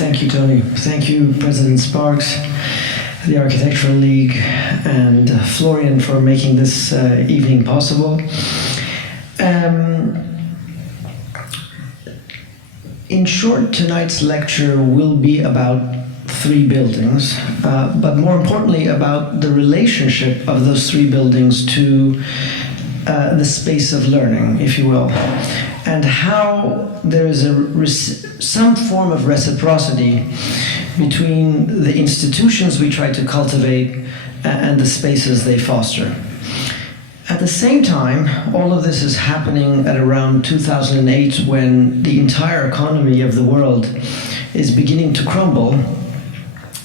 Thank you, Tony. Thank you, President Sparks, the Architectural League, and Florian for making this evening possible. In short, tonight's lecture will be about three buildings, but more importantly about the relationship of those three buildings to the space of learning, if you will, and how there is some form of reciprocity between the institutions we try to cultivate and the spaces they foster. At the same time, all of this is happening at around 2008, when the entire economy of the world is beginning to crumble,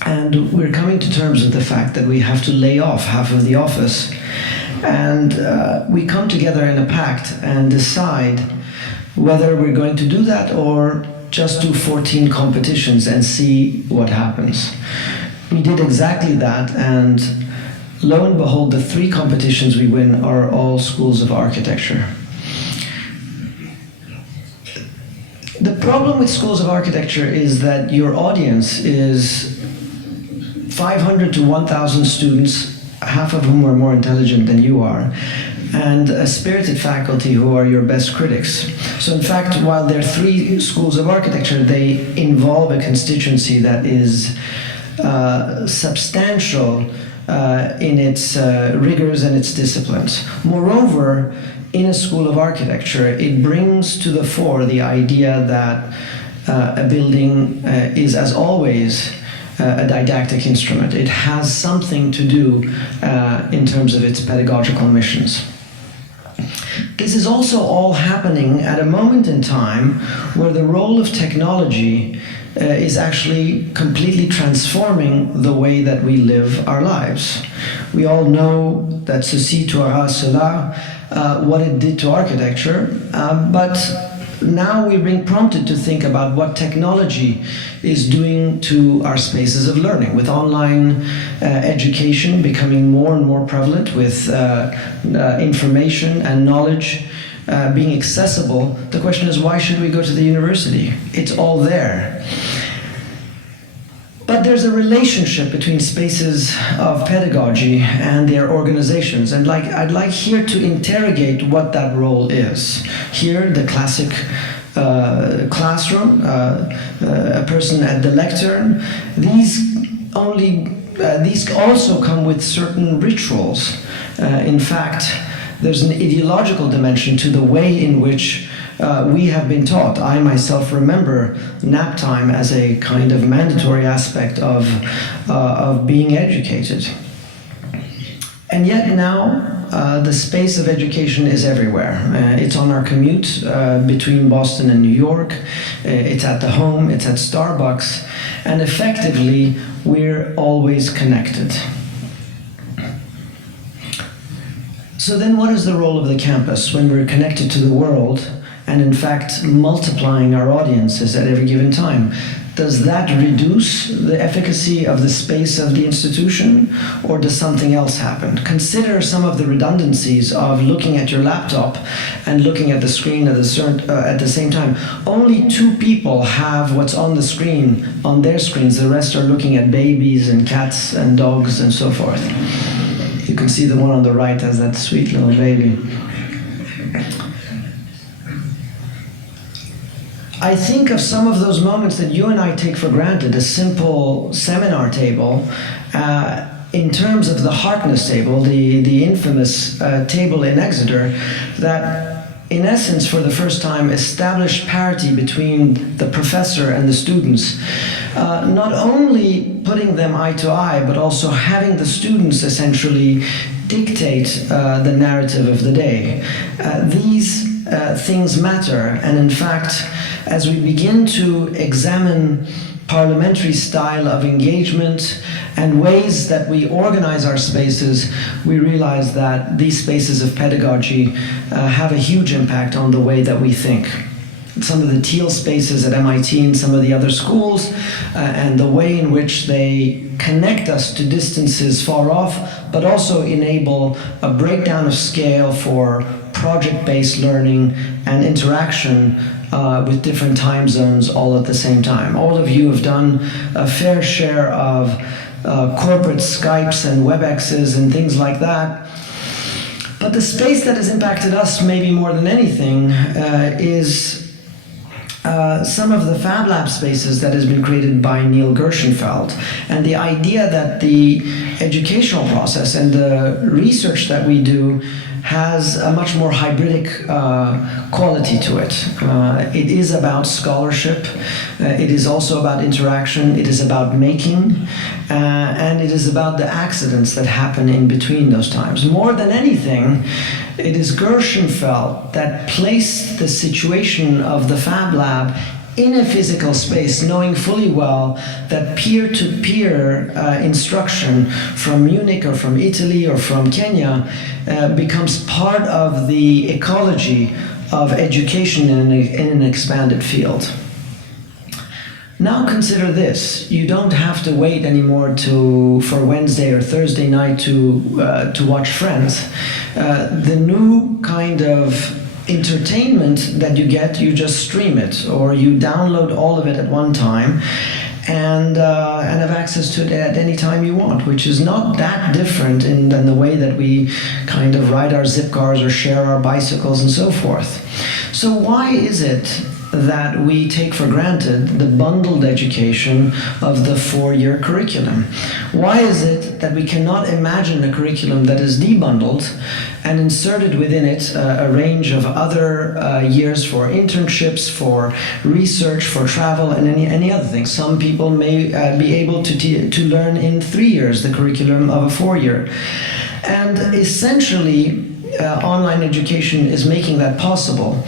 and we're coming to terms with the fact that we have to lay off half of the office. And we come together in a pact and decide whether we're going to do that or just do 14 competitions and see what happens. We did exactly that, and lo and behold, the three competitions we win are all schools of architecture. The problem with schools of architecture is that your audience is 500 to 1,000 students, half of whom are more intelligent than you are, and a spirited faculty who are your best critics. So in fact, while there are three schools of architecture, they involve a constituency that is substantial in its rigors and its disciplines. Moreover, in a school of architecture, it brings to the fore the idea that a building is, as always, a didactic instrument. It has something to do in terms of its pedagogical missions. This is also all happening at a moment in time where the role of technology is actually completely transforming the way that we live our lives. We all know that ceci tuera cela, what it did to architecture, but now we're being prompted to think about what technology is doing to our spaces of learning, with online education becoming more and more prevalent, with information and knowledge being accessible. The question is, why should we go to the university? It's all there. But there's a relationship between spaces of pedagogy and their organizations, and I'd like here to interrogate what that role is. Here, the classic classroom, a person at the lectern. These also come with certain rituals. In fact, there's an ideological dimension to the way in which we have been taught. I myself remember nap time as a kind of mandatory aspect of being educated. And yet now, the space of education is everywhere. It's on our commute between Boston and New York. It's at the home, it's at Starbucks. And effectively, we're always connected. So then what is the role of the campus when we're connected to the world and in fact multiplying our audiences at every given time? Does that reduce the efficacy of the space of the institution, or does something else happen? Consider some of the redundancies of looking at your laptop and looking at the screen at the same time. Only two people have what's on the screen on their screens. The rest are looking at babies and cats and dogs and so forth. You can see the one on the right has that sweet little baby. I think of some of those moments that you and I take for granted, a simple seminar table, in terms of the Harkness table, the infamous table in Exeter, that in essence, for the first time, established parity between the professor and the students, not only putting them eye to eye, but also having the students essentially dictate the narrative of the day. These things matter, and in fact, as we begin to examine parliamentary style of engagement and ways that we organize our spaces, we realize that these spaces of pedagogy have a huge impact on the way that we think. Some of the teal spaces at MIT and some of the other schools, and the way in which they connect us to distances far off, but also enable a breakdown of scale for project-based learning and interaction with different time zones all at the same time. All of you have done a fair share of corporate Skypes and WebExes and things like that. But the space that has impacted us maybe more than anything is some of the Fab Lab spaces that has been created by Neil Gershenfeld, and the idea that the educational process and the research that we do has a much more hybridic quality to it. It is about scholarship, it is also about interaction, it is about making, and it is about the accidents that happen in between those times. More than anything, it is Gershenfeld that placed the situation of the Fab Lab in a physical space, knowing fully well that peer-to-peer instruction from Munich or from Italy or from Kenya becomes part of the ecology of education in an expanded field. Now consider this: you don't have to wait anymore for Wednesday or Thursday night to watch Friends. The new kind of entertainment that you get, you just stream it, or you download all of it at one time and have access to it at any time you want, which is not that different than the way that we kind of ride our zip cars or share our bicycles and so forth. So why is it that we take for granted the bundled education of the four-year curriculum? Why is it that we cannot imagine a curriculum that is debundled and inserted within it a range of other years for internships, for research, for travel, and any other things? Some people may be able to learn in 3 years the curriculum of a 4-year. And essentially, online education is making that possible.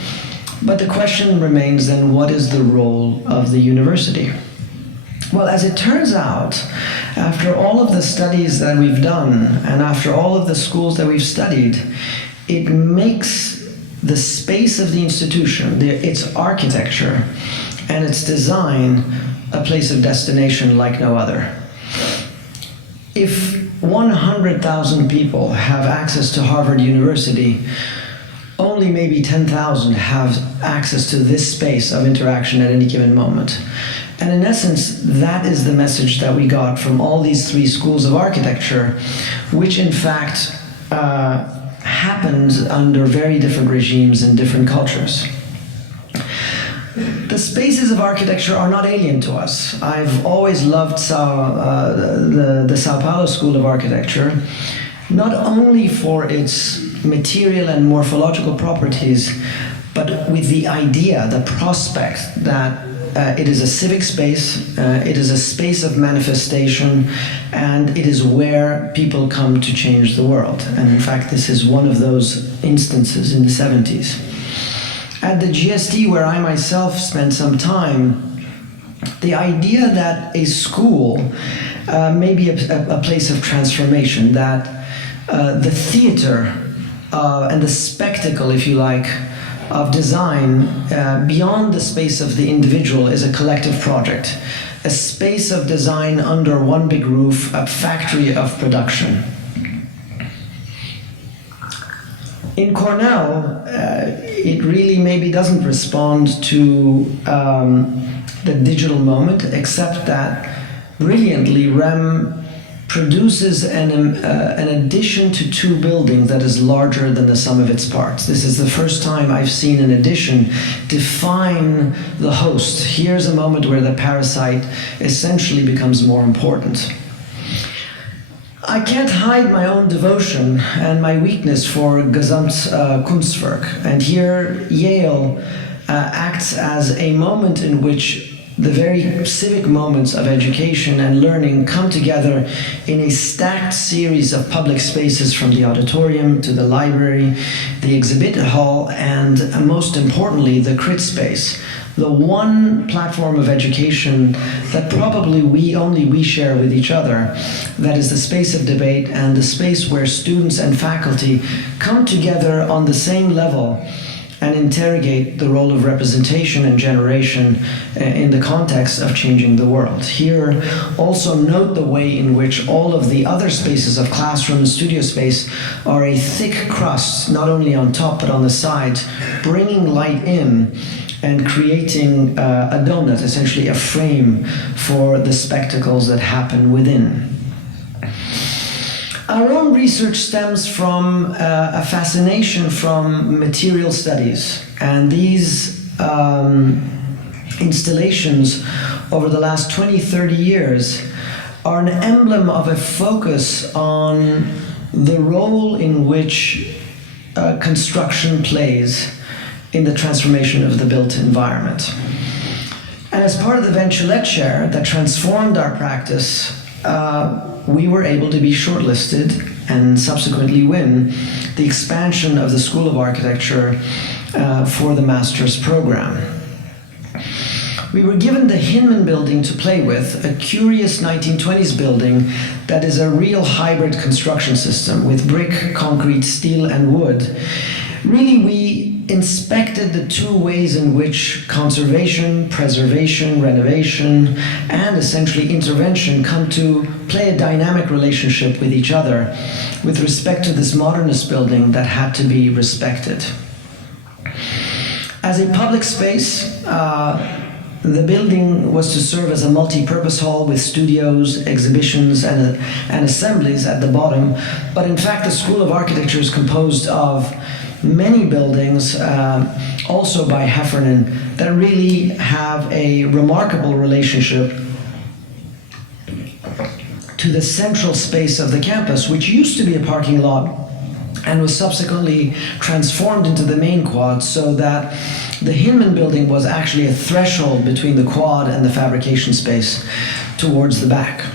But the question remains then, what is the role of the university? Well, as it turns out, after all of the studies that we've done and after all of the schools that we've studied, it makes the space of the institution, its architecture and its design, a place of destination like no other. If 100,000 people have access to Harvard University, only maybe 10,000 have access to this space of interaction at any given moment. And in essence, that is the message that we got from all these three schools of architecture, which in fact happened under very different regimes and different cultures. The spaces of architecture are not alien to us. I've always loved the Sao Paulo School of Architecture, not only for its material and morphological properties, but with the idea, the prospect that it is a civic space, it is a space of manifestation, and it is where people come to change the world. And in fact, this is one of those instances in the 70s. At the GST, where I myself spent some time, the idea that a school may be a place of transformation, that the theater and the spectacle, if you like, of design beyond the space of the individual is a collective project, a space of design under one big roof, a factory of production. In Cornell, it really maybe doesn't respond to the digital moment, except that brilliantly REM produces an addition to two buildings that is larger than the sum of its parts. This is the first time I've seen an addition define the host. Here's a moment where the parasite essentially becomes more important. I can't hide my own devotion and my weakness for Gesamtkunstwerk, and here Yale acts as a moment in which the very civic moments of education and learning come together in a stacked series of public spaces, from the auditorium to the library, the exhibit hall, and most importantly, the crit space. The one platform of education that probably only we share with each other, that is the space of debate and the space where students and faculty come together on the same level and interrogate the role of representation and generation in the context of changing the world. Here, also note the way in which all of the other spaces of classroom and studio space are a thick crust, not only on top but on the sides, bringing light in and creating a donut, essentially a frame for the spectacles that happen within. Our own research stems from a fascination from material studies, and these installations over the last 20, 30 years are an emblem of a focus on the role in which construction plays in the transformation of the built environment. And as part of the Venture-led Share that transformed our practice, we were able to be shortlisted and subsequently win the expansion of the School of Architecture for the master's program. We were given the Hinman building to play with, a curious 1920s building that is a real hybrid construction system with brick, concrete, steel, and wood. Really, we inspected the two ways in which conservation, preservation, renovation, and essentially intervention come to play a dynamic relationship with each other with respect to this modernist building that had to be respected. As a public space, the building was to serve as a multi-purpose hall with studios, exhibitions, and assemblies at the bottom. But in fact, the School of Architecture is composed of many buildings, also by Heffernan, that really have a remarkable relationship to the central space of the campus, which used to be a parking lot and was subsequently transformed into the main quad, so that the Hinman building was actually a threshold between the quad and the fabrication space towards the back.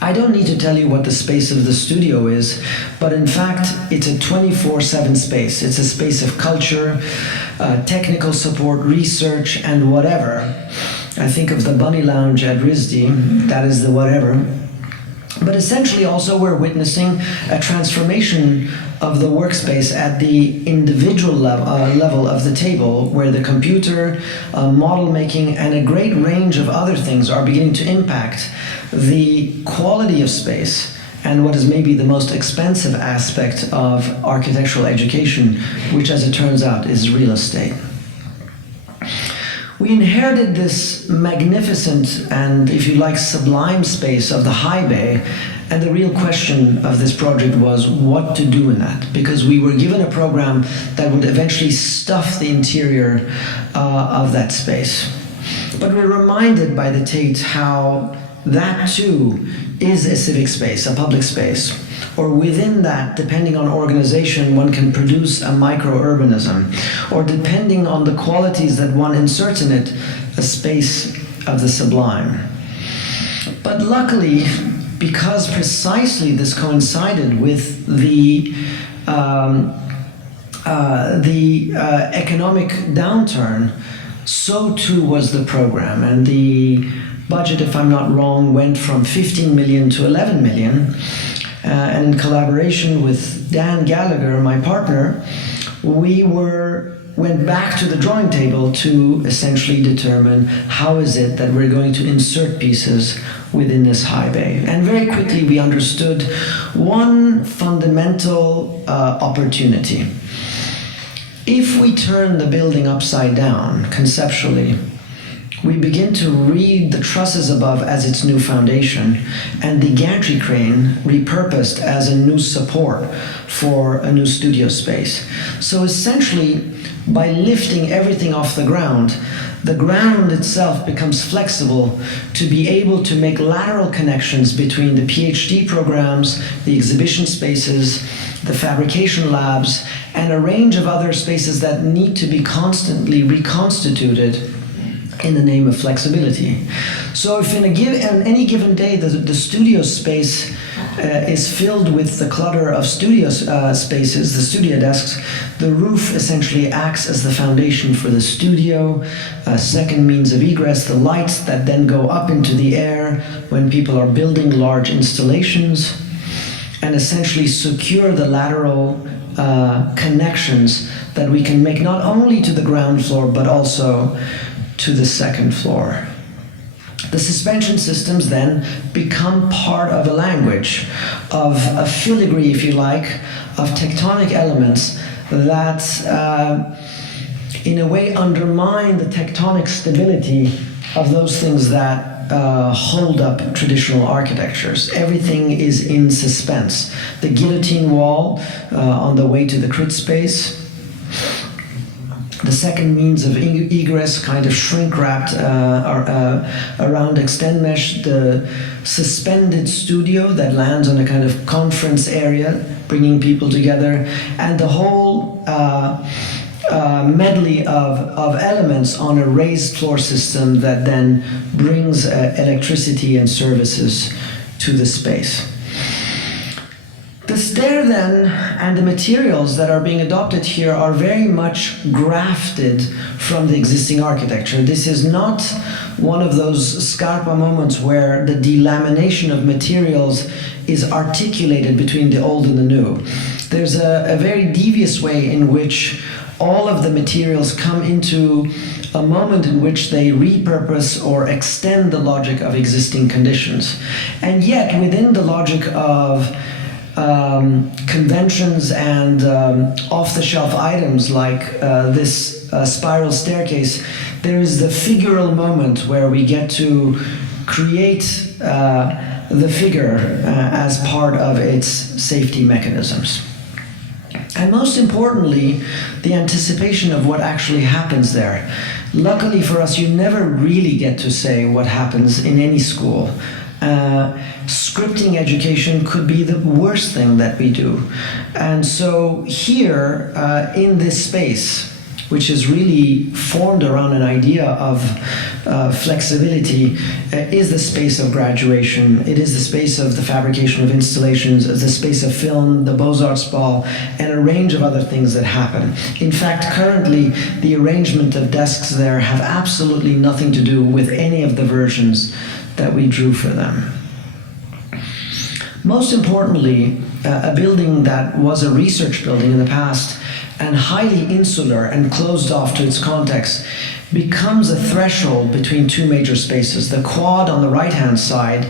I don't need to tell you what the space of the studio is, but in fact, it's a 24/7 space. It's a space of culture, technical support, research, and whatever. I think of the Bunny Lounge at RISD, that is the whatever. But essentially also we're witnessing a transformation of the workspace at the individual level of the table, where the computer, model making, and a great range of other things are beginning to impact the quality of space and what is maybe the most expensive aspect of architectural education, which, as it turns out, is real estate. We inherited this magnificent and, if you like, sublime space of the high bay, and the real question of this project was what to do in that, because we were given a program that would eventually stuff the interior of that space. But we're reminded by the Tate how that too is a civic space, a public space, or within that, depending on organization, one can produce a micro-urbanism, or depending on the qualities that one inserts in it, a space of the sublime. But luckily, because precisely this coincided with the economic downturn, so too was the program, and the budget, if I'm not wrong, went from 15 million to 11 million. And in collaboration with Dan Gallagher, my partner, we went back to the drawing table to essentially determine how is it that we're going to insert pieces within this high bay. And very quickly we understood one fundamental opportunity. If we turn the building upside down, conceptually, we begin to read the trusses above as its new foundation, and the gantry crane repurposed as a new support for a new studio space. So essentially, by lifting everything off the ground itself becomes flexible to be able to make lateral connections between the PhD programs, the exhibition spaces, the fabrication labs, and a range of other spaces that need to be constantly reconstituted in the name of flexibility. So if on any given day the studio space is filled with the clutter of studio spaces, the studio desks, the roof essentially acts as the foundation for the studio, a second means of egress, the lights that then go up into the air when people are building large installations. and essentially secure the lateral connections that we can make not only to the ground floor but also to the second floor. The suspension systems then become part of a language, of a filigree, if you like, of tectonic elements that in a way undermine the tectonic stability of those things that hold up traditional architectures. Everything is in suspense. The guillotine wall on the way to the crit space, the second means of egress kind of shrink-wrapped around extend mesh, the suspended studio that lands on a kind of conference area, bringing people together, and the whole medley of elements on a raised floor system that then brings electricity and services to the space. The stair then and the materials that are being adopted here are very much grafted from the existing architecture. This is not one of those Scarpa moments where the delamination of materials is articulated between the old and the new. There's a very devious way in which all of the materials come into a moment in which they repurpose or extend the logic of existing conditions. And yet, within the logic of conventions and off-the-shelf items like this spiral staircase, there is the figural moment where we get to create the figure as part of its safety mechanisms. And most importantly, the anticipation of what actually happens there. Luckily for us, you never really get to say what happens in any school. Scripting education could be the worst thing that we do. And so here, in this space, which is really formed around an idea of flexibility, is the space of graduation. It is the space of the fabrication of installations, the space of film, the Beaux-Arts Ball, and a range of other things that happen. In fact, currently, the arrangement of desks there have absolutely nothing to do with any of the versions that we drew for them. Most importantly, a building that was a research building in the past and highly insular and closed off to its context becomes a threshold between two major spaces. The quad on the right-hand side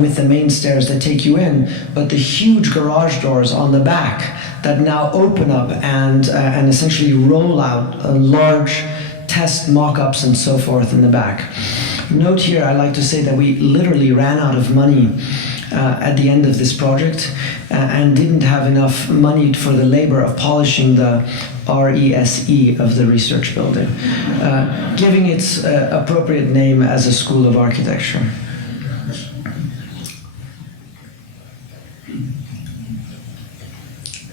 with the main stairs that take you in, but the huge garage doors on the back that now open up and essentially roll out large test mock-ups and so forth in the back. Note here, I like to say that we literally ran out of money at the end of this project and didn't have enough money for the labor of polishing the RESE of the research building, giving its appropriate name as a school of architecture.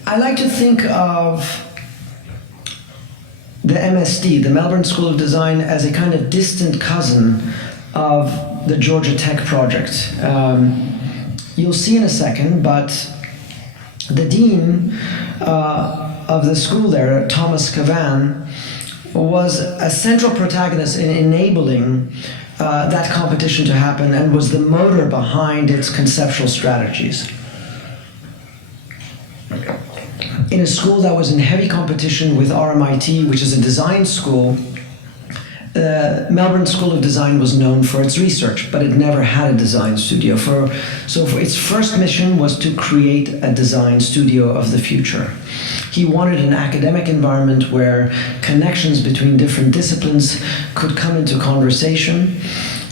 I like to think of the MSD, the Melbourne School of Design, as a kind of distant cousin of the Georgia Tech project. You'll see in a second, but the dean of the school there, Thomas Cavan, was a central protagonist in enabling that competition to happen and was the motor behind its conceptual strategies. In a school that was in heavy competition with RMIT, which is a design school, the Melbourne School of Design was known for its research, but it never had a design studio. So its first mission was to create a design studio of the future. He wanted an academic environment where connections between different disciplines could come into conversation,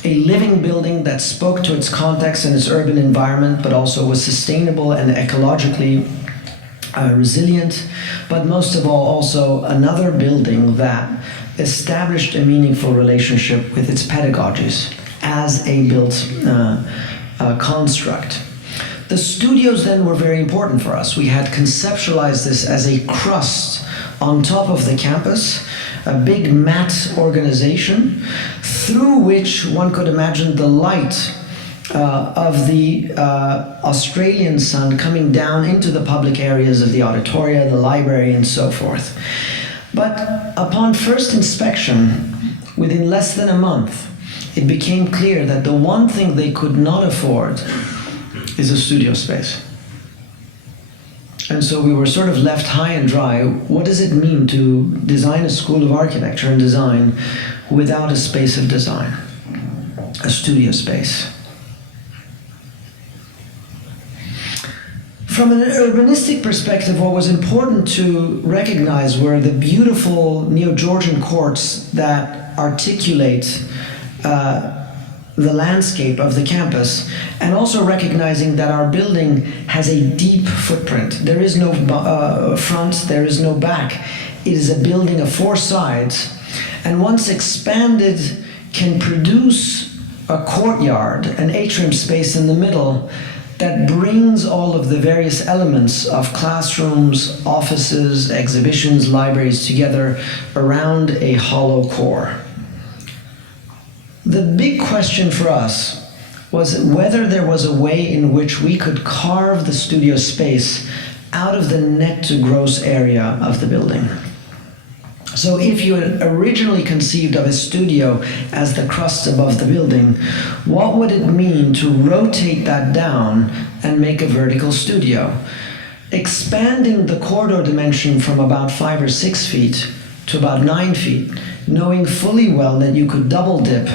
a living building that spoke to its context and its urban environment, but also was sustainable and ecologically resilient, but most of all also another building that established a meaningful relationship with its pedagogies as a built construct. The studios then were very important for us. We had conceptualized this as a crust on top of the campus, a big mat organization through which one could imagine the light of the Australian sun coming down into the public areas of the auditoria, the library, and so forth. But upon first inspection, within less than a month, it became clear that the one thing they could not afford is a studio space. And so we were sort of left high and dry. What does it mean to design a school of architecture and design without a space of design, a studio space? From an urbanistic perspective, what was important to recognize were the beautiful neo-Georgian courts that articulate the landscape of the campus, and also recognizing that our building has a deep footprint. There is no front, there is no back. It is a building of 4 sides, and once expanded can produce a courtyard, an atrium space in the middle that brings all of the various elements of classrooms, offices, exhibitions, libraries together around a hollow core. The big question for us was whether there was a way in which we could carve the studio space out of the net to gross area of the building. So if you had originally conceived of a studio as the crust above the building, what would it mean to rotate that down and make a vertical studio? Expanding the corridor dimension from about 5 or 6 feet to about 9 feet, knowing fully well that you could double dip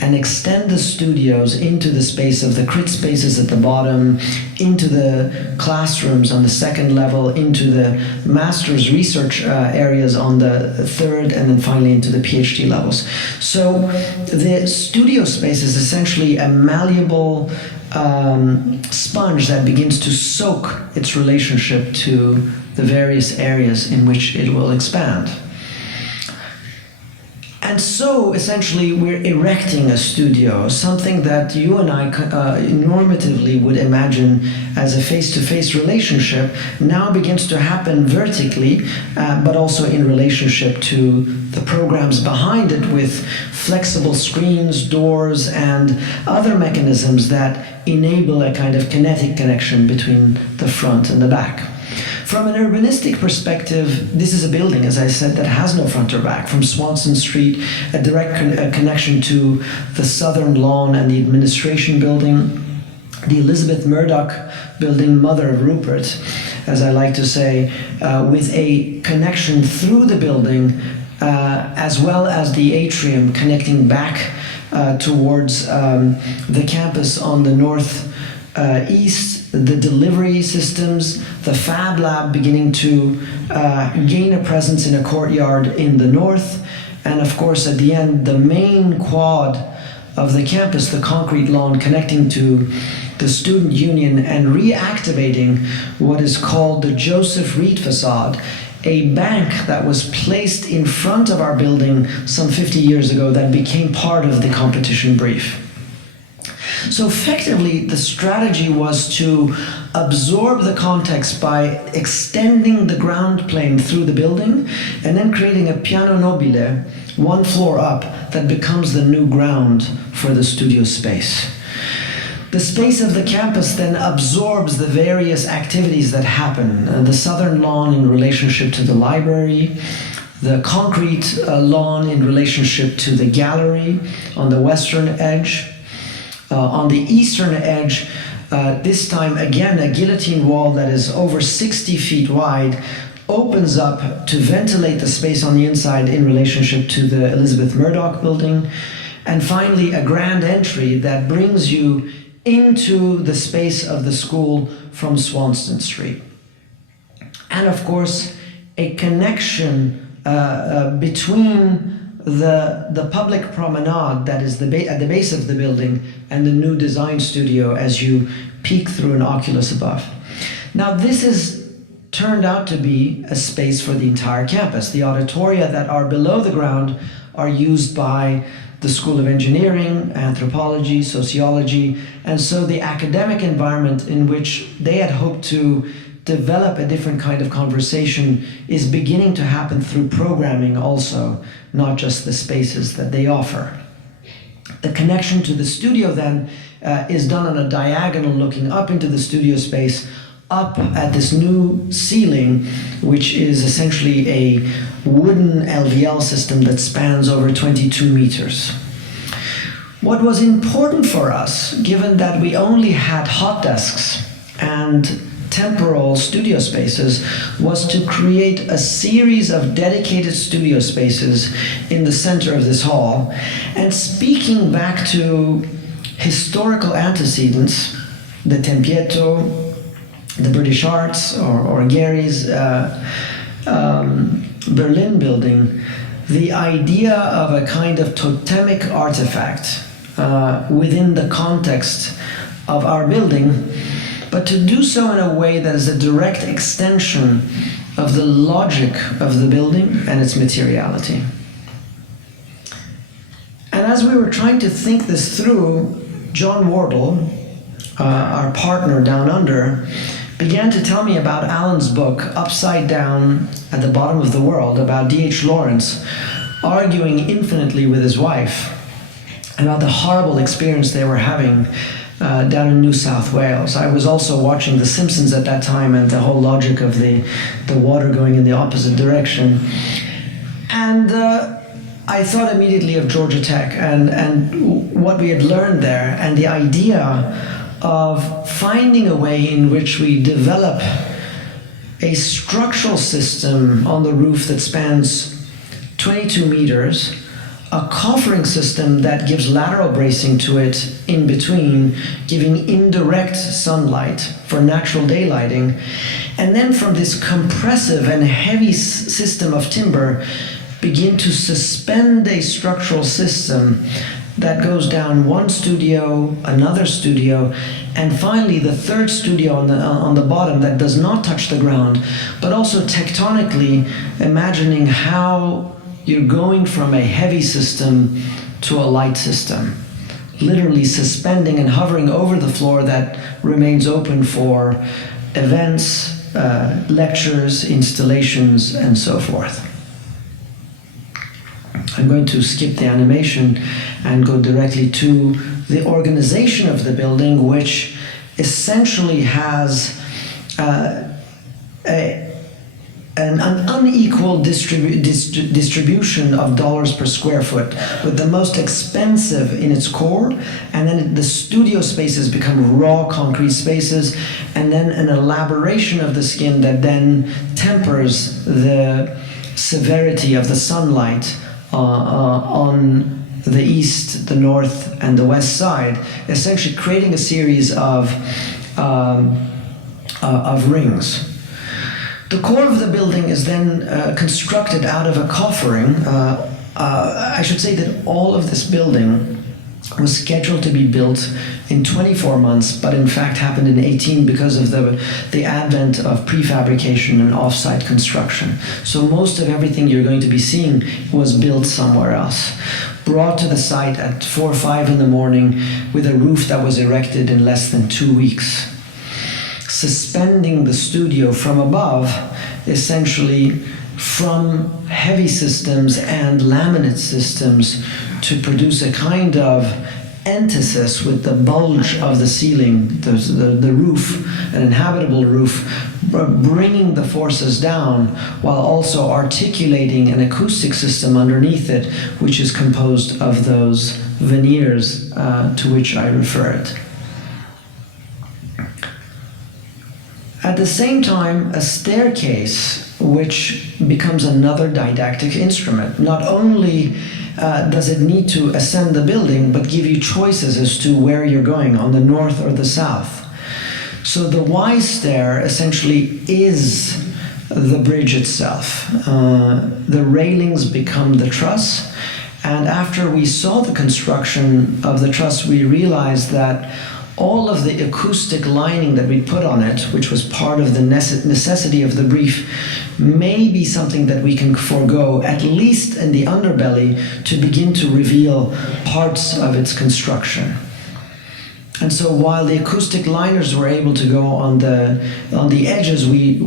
and extend the studios into the space of the crit spaces at the bottom, into the classrooms on the 2nd level, into the master's research areas on the 3rd, and then finally into the PhD levels. So the studio space is essentially a malleable sponge that begins to soak its relationship to the various areas in which it will expand. And so, essentially, we're erecting a studio, something that you and I normatively would imagine as a face-to-face relationship, now begins to happen vertically, but also in relationship to the programs behind it with flexible screens, doors, and other mechanisms that enable a kind of kinetic connection between the front and the back. From an urbanistic perspective, this is a building, as I said, that has no front or back. From Swanson Street, a direct connection to the southern lawn and the administration building, the Elizabeth Murdoch building, mother of Rupert, as I like to say, with a connection through the building, as well as the atrium connecting back towards the campus on the north east, the delivery systems, the Fab Lab beginning to gain a presence in a courtyard in the north, and of course at the end the main quad of the campus, the concrete lawn connecting to the student union and reactivating what is called the Joseph Reed facade, a bank that was placed in front of our building some 50 years ago that became part of the competition brief. So effectively, the strategy was to absorb the context by extending the ground plane through the building and then creating a piano nobile, 1 floor up, that becomes the new ground for the studio space. The space of the campus then absorbs the various activities that happen. The southern lawn in relationship to the library, the concrete lawn in relationship to the gallery on the western edge. On the eastern edge, this time again a guillotine wall that is over 60 feet wide opens up to ventilate the space on the inside in relationship to the Elizabeth Murdoch building. And finally, a grand entry that brings you into the space of the school from Swanston Street. And of course, a connection between the public promenade that is at the base of the building and the new design studio as you peek through an oculus above. Now this is turned out to be a space for the entire campus. The auditoria that are below the ground are used by the School of Engineering, Anthropology, Sociology, and so the academic environment in which they had hoped to develop a different kind of conversation is beginning to happen through programming also, not just the spaces that they offer. The connection to the studio then is done on a diagonal looking up into the studio space, up at this new ceiling, which is essentially a wooden LVL system that spans over 22 meters. What was important for us, given that we only had hot desks and temporal studio spaces was to create a series of dedicated studio spaces in the center of this hall. And speaking back to historical antecedents, the Tempietto, the British Arts, or Gary's Berlin building, the idea of a kind of totemic artifact within the context of our building, but to do so in a way that is a direct extension of the logic of the building and its materiality. And as we were trying to think this through, John Wardle, our partner down under, began to tell me about Alan's book, Upside Down at the Bottom of the World, about D.H. Lawrence arguing infinitely with his wife about the horrible experience they were having down in New South Wales. I was also watching The Simpsons at that time, and the whole logic of the water going in the opposite direction. And I thought immediately of Georgia Tech and what we had learned there, and the idea of finding a way in which we develop a structural system on the roof that spans 22 meters, a coffering system that gives lateral bracing to it in between, giving indirect sunlight for natural daylighting, and then from this compressive and heavy system of timber, begin to suspend a structural system that goes down one studio, another studio, and finally the third studio on the bottom that does not touch the ground, but also tectonically imagining how you're going from a heavy system to a light system, literally suspending and hovering over the floor that remains open for events, lectures, installations, and so forth. I'm going to skip the animation and go directly to the organization of the building, which essentially has an unequal distribution of dollars per square foot, with the most expensive in its core, and then the studio spaces become raw concrete spaces, and then an elaboration of the skin that then tempers the severity of the sunlight on the east, the north, and the west side, essentially creating a series of rings. The core of the building is then constructed out of a coffering. I should say that all of this building was scheduled to be built in 24 months, but in fact happened in 18 because of the advent of prefabrication and off-site construction. So most of everything you're going to be seeing was built somewhere else, brought to the site at 4 or 5 in the morning with a roof that was erected in less than 2 weeks. Suspending the studio from above, essentially from heavy systems and laminate systems, to produce a kind of entices with the bulge of the ceiling, the roof, an inhabitable roof, bringing the forces down while also articulating an acoustic system underneath it, which is composed of those veneers to which I referred. At the same time, a staircase, which becomes another didactic instrument. Not only does it need to ascend the building, but give you choices as to where you're going, on the north or the south. So the Y stair essentially is the bridge itself. The railings become the truss, and after we saw the construction of the truss, we realized that all of the acoustic lining that we put on it, which was part of the necessity of the brief, may be something that we can forego, at least in the underbelly, to begin to reveal parts of its construction. And so while the acoustic liners were able to go on the edges, we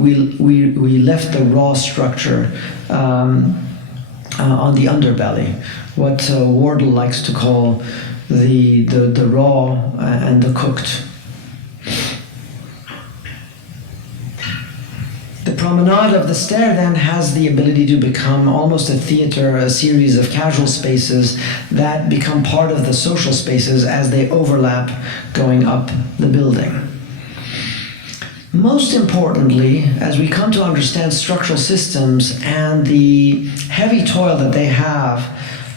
left the raw structure on the underbelly, what Wardle likes to call the raw and the cooked. The promenade of the stair then has the ability to become almost a theater, a series of casual spaces that become part of the social spaces as they overlap going up the building. Most importantly, as we come to understand structural systems and the heavy toil that they have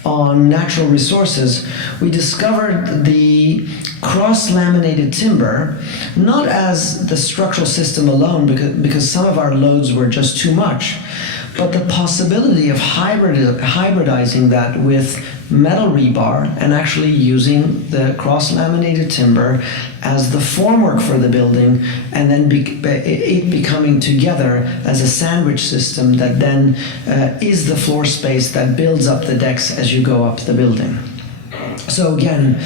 on natural resources, we discovered the cross-laminated timber not as the structural system alone, because some of our loads were just too much, but the possibility of hybridizing that with metal rebar and actually using the cross-laminated timber as the formwork for the building, and then it becoming together as a sandwich system that then is the floor space that builds up the decks as you go up the building. So again,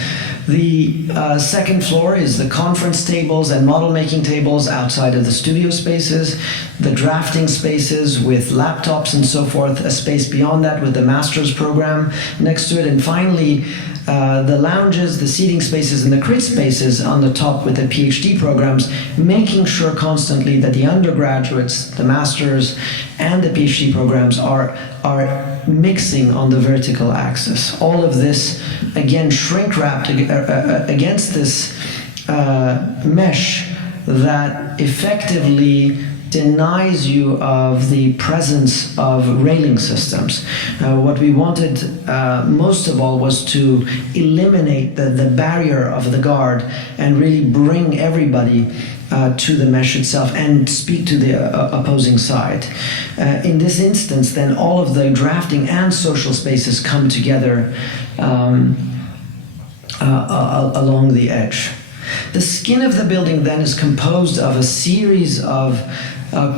the second floor is the conference tables and model making tables outside of the studio spaces, the drafting spaces with laptops and so forth, a space beyond that with the master's program next to it, and finally the lounges, the seating spaces, and the crit spaces on the top with the PhD programs, making sure constantly that the undergraduates, the masters, and the PhD programs are mixing on the vertical axis. All of this, again, shrink-wrapped against this mesh that effectively denies you of the presence of railing systems. What we wanted most of all was to eliminate the barrier of the guard and really bring everybody to the mesh itself and speak to the opposing side. In this instance, then all of the drafting and social spaces come together along the edge. The skin of the building then is composed of a series of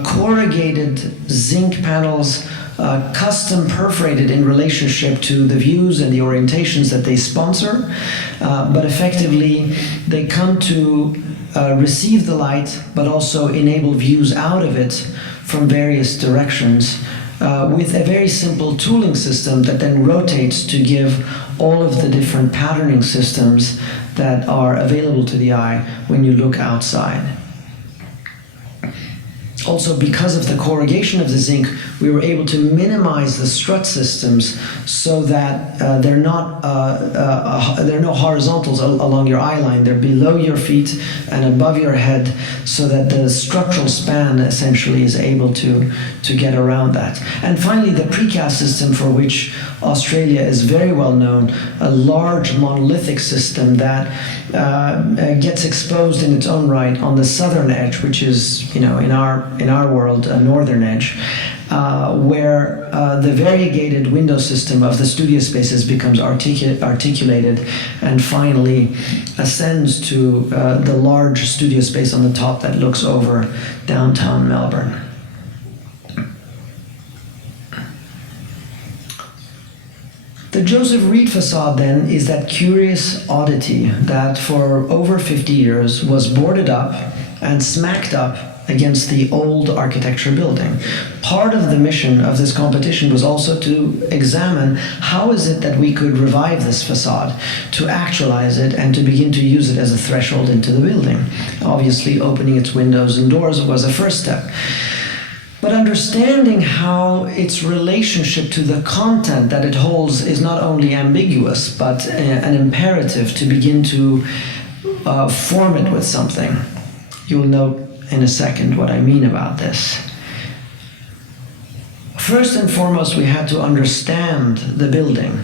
corrugated zinc panels, custom perforated in relationship to the views and the orientations that they sponsor, but effectively they come to receive the light, but also enable views out of it from various directions, with a very simple tooling system that then rotates to give all of the different patterning systems that are available to the eye when you look outside. Also, because of the corrugation of the zinc, we were able to minimize the strut systems so that there are no horizontals along your eye line. They're below your feet and above your head, so that the structural span essentially is able to get around that. And finally, the precast system, for which Australia is very well known, a large monolithic system that gets exposed in its own right on the southern edge, which is, in our world, a northern edge, where the variegated window system of the studio spaces becomes articulated and finally ascends to the large studio space on the top that looks over downtown Melbourne. The Joseph Reed facade then is that curious oddity that for over 50 years was boarded up and smacked up against the old architecture building. Part of the mission of this competition was also to examine how is it that we could revive this facade, to actualize it and to begin to use it as a threshold into the building. Obviously, opening its windows and doors was a first step. But understanding how its relationship to the content that it holds is not only ambiguous, but an imperative to begin to form it with something. You will note in a second what I mean about this. First and foremost, we had to understand the building,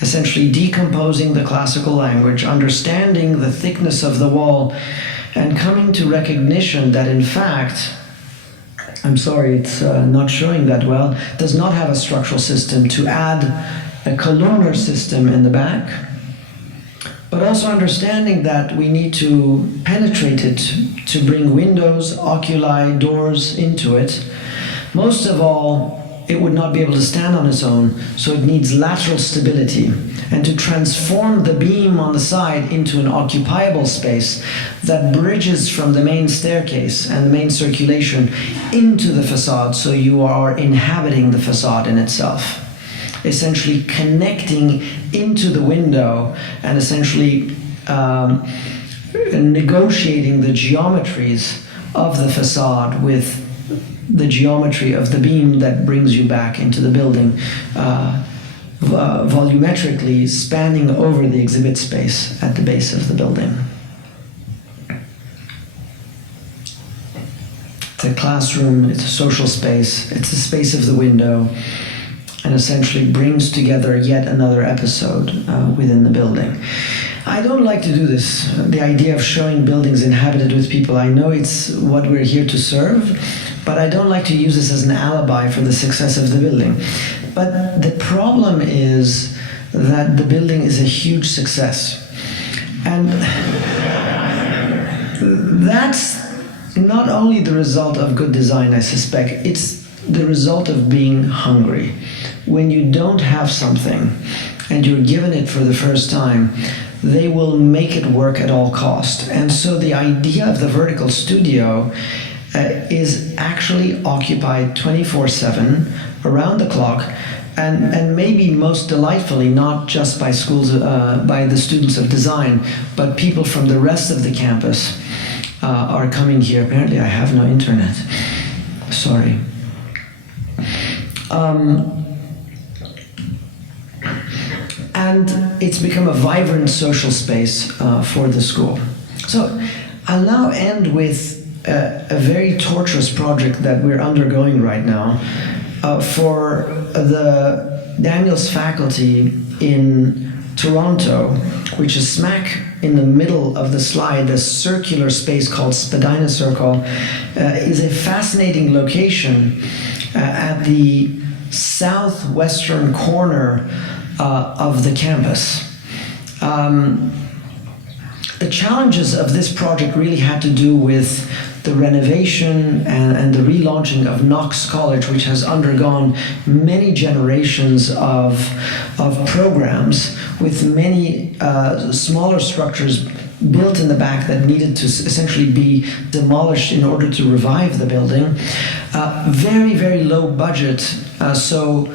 essentially decomposing the classical language, understanding the thickness of the wall, and coming to recognition that in fact, I'm sorry, it's not showing that well, does not have a structural system, to add a columnar system in the back, but also understanding that we need to penetrate it to bring windows, oculi, doors into it. Most of all, it would not be able to stand on its own, so it needs lateral stability. And to transform the beam on the side into an occupiable space that bridges from the main staircase and the main circulation into the facade, so you are inhabiting the facade in itself. Essentially connecting into the window and essentially negotiating the geometries of the facade with the geometry of the beam that brings you back into the building, volumetrically spanning over the exhibit space at the base of the building. It's a classroom, it's a social space, it's the space of the window, and essentially brings together yet another episode within the building. I don't like to do this, the idea of showing buildings inhabited with people. I know it's what we're here to serve, but I don't like to use this as an alibi for the success of the building. But the problem is that the building is a huge success. And that's not only the result of good design, I suspect, it's the result of being hungry. When you don't have something and you're given it for the first time, they will make it work at all cost. And so the idea of the vertical studio is actually occupied 24/7, around the clock, and maybe most delightfully, not just by by the students of design, but people from the rest of the campus are coming here. Apparently I have no internet. Sorry. And it's become a vibrant social space for the school. So I'll now end with a very torturous project that we're undergoing right now for the Daniels faculty in Toronto, which is smack in the middle of the slide. The circular space called Spadina Circle is a fascinating location at the southwestern corner of the campus. The challenges of this project really had to do with the renovation and the relaunching of Knox College, which has undergone many generations of programs with many smaller structures built in the back that needed to essentially be demolished in order to revive the building. Very, very low budget, so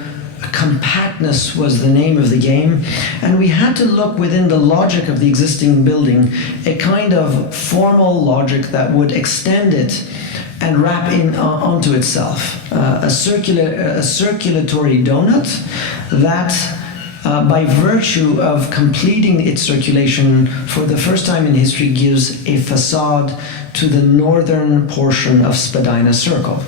compactness was the name of the game, and we had to look within the logic of the existing building, a kind of formal logic that would extend it and wrap in onto itself. A circulatory donut that by virtue of completing its circulation for the first time in history gives a facade to the northern portion of Spadina Circle.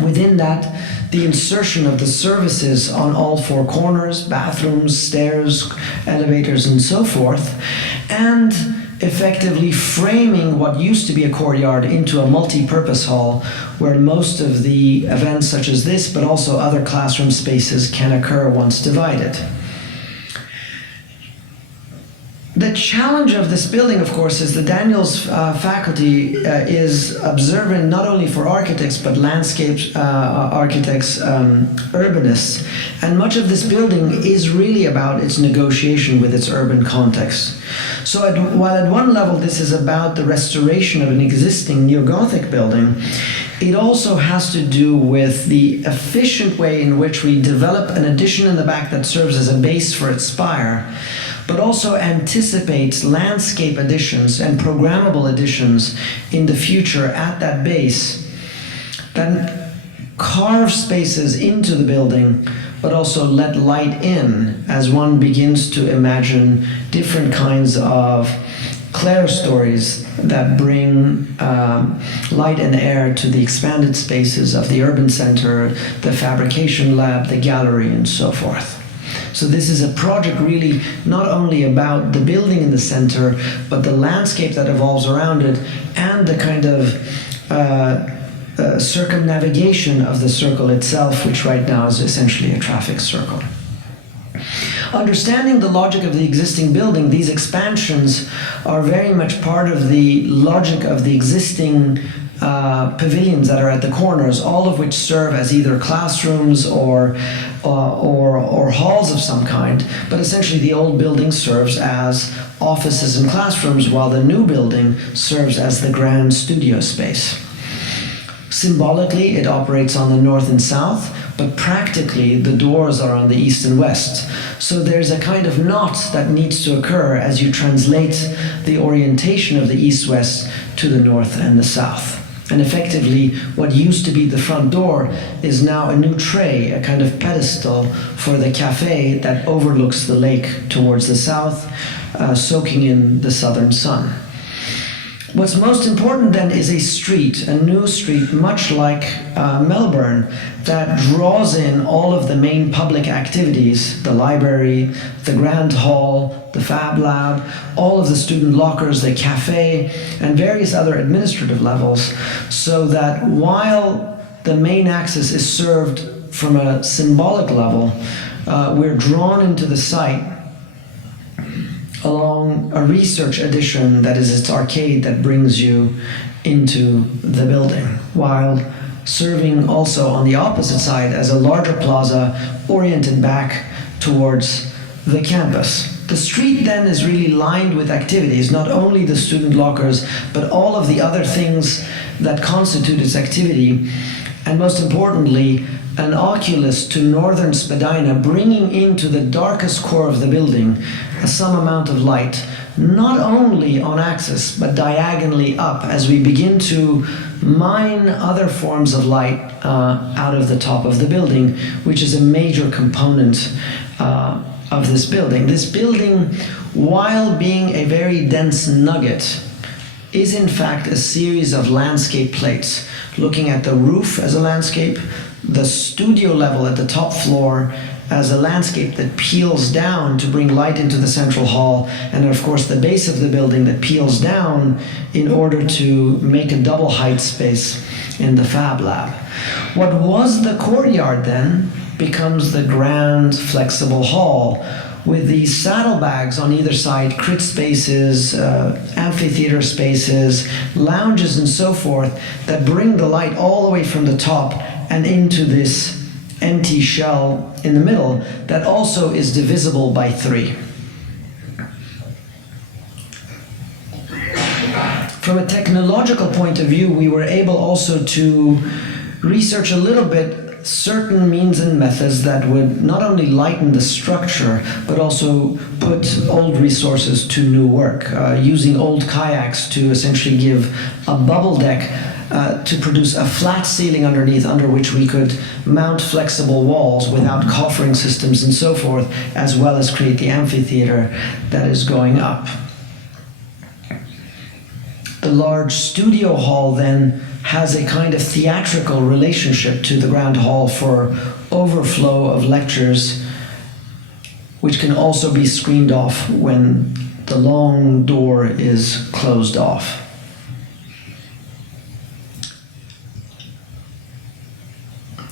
Within that, the insertion of the services on all four corners, bathrooms, stairs, elevators, and so forth, and effectively framing what used to be a courtyard into a multi-purpose hall where most of the events such as this, but also other classroom spaces, can occur once divided. The challenge of this building, of course, is the Daniels faculty is observant not only for architects, but landscape architects, urbanists. And much of this building is really about its negotiation with its urban context. So while at one level this is about the restoration of an existing neo-Gothic building, it also has to do with the efficient way in which we develop an addition in the back that serves as a base for its spire, but also anticipates landscape additions and programmable additions in the future at that base, that carve spaces into the building, but also let light in as one begins to imagine different kinds of clerestories that bring light and air to the expanded spaces of the urban center, the fabrication lab, the gallery, and so forth. So this is a project really not only about the building in the center, but the landscape that evolves around it, and the kind of circumnavigation of the circle itself, which right now is essentially a traffic circle. Understanding the logic of the existing building, these expansions are very much part of the logic of the existing pavilions that are at the corners, all of which serve as either classrooms or halls of some kind, but essentially the old building serves as offices and classrooms, while the new building serves as the grand studio space. Symbolically, it operates on the north and south, but practically the doors are on the east and west. So there's a kind of knot that needs to occur as you translate the orientation of the east-west to the north and the south. And effectively, what used to be the front door is now a new tray, a kind of pedestal for the cafe that overlooks the lake towards the south, soaking in the southern sun. What's most important then is a street, a new street, much like Melbourne, that draws in all of the main public activities, the library, the Grand Hall, the Fab Lab, all of the student lockers, the cafe, and various other administrative levels, so that while the main axis is served from a symbolic level, we're drawn into the site along a research addition that is its arcade that brings you into the building, while serving also on the opposite side as a larger plaza oriented back towards the campus. The street then is really lined with activities, not only the student lockers, but all of the other things that constitute its activity, and most importantly, an oculus to northern Spadina, bringing into the darkest core of the building some amount of light, not only on axis, but diagonally up, as we begin to mine other forms of light out of the top of the building, which is a major component of this building. This building, while being a very dense nugget, is in fact a series of landscape plates, looking at the roof as a landscape, the studio level at the top floor as a landscape that peels down to bring light into the central hall, and of course the base of the building that peels down in order to make a double height space in the Fab Lab. What was the courtyard then becomes the grand flexible hall, with these saddlebags on either side, crit spaces, amphitheater spaces, lounges and so forth, that bring the light all the way from the top and into this empty shell in the middle that also is divisible by 3. From a technological point of view, we were able also to research a little bit certain means and methods that would not only lighten the structure, but also put old resources to new work, using old kayaks to essentially give a bubble deck to produce a flat ceiling underneath, under which we could mount flexible walls without coffering systems and so forth, as well as create the amphitheater that is going up. The large studio hall then has a kind of theatrical relationship to the Grand Hall for overflow of lectures, which can also be screened off when the long door is closed off.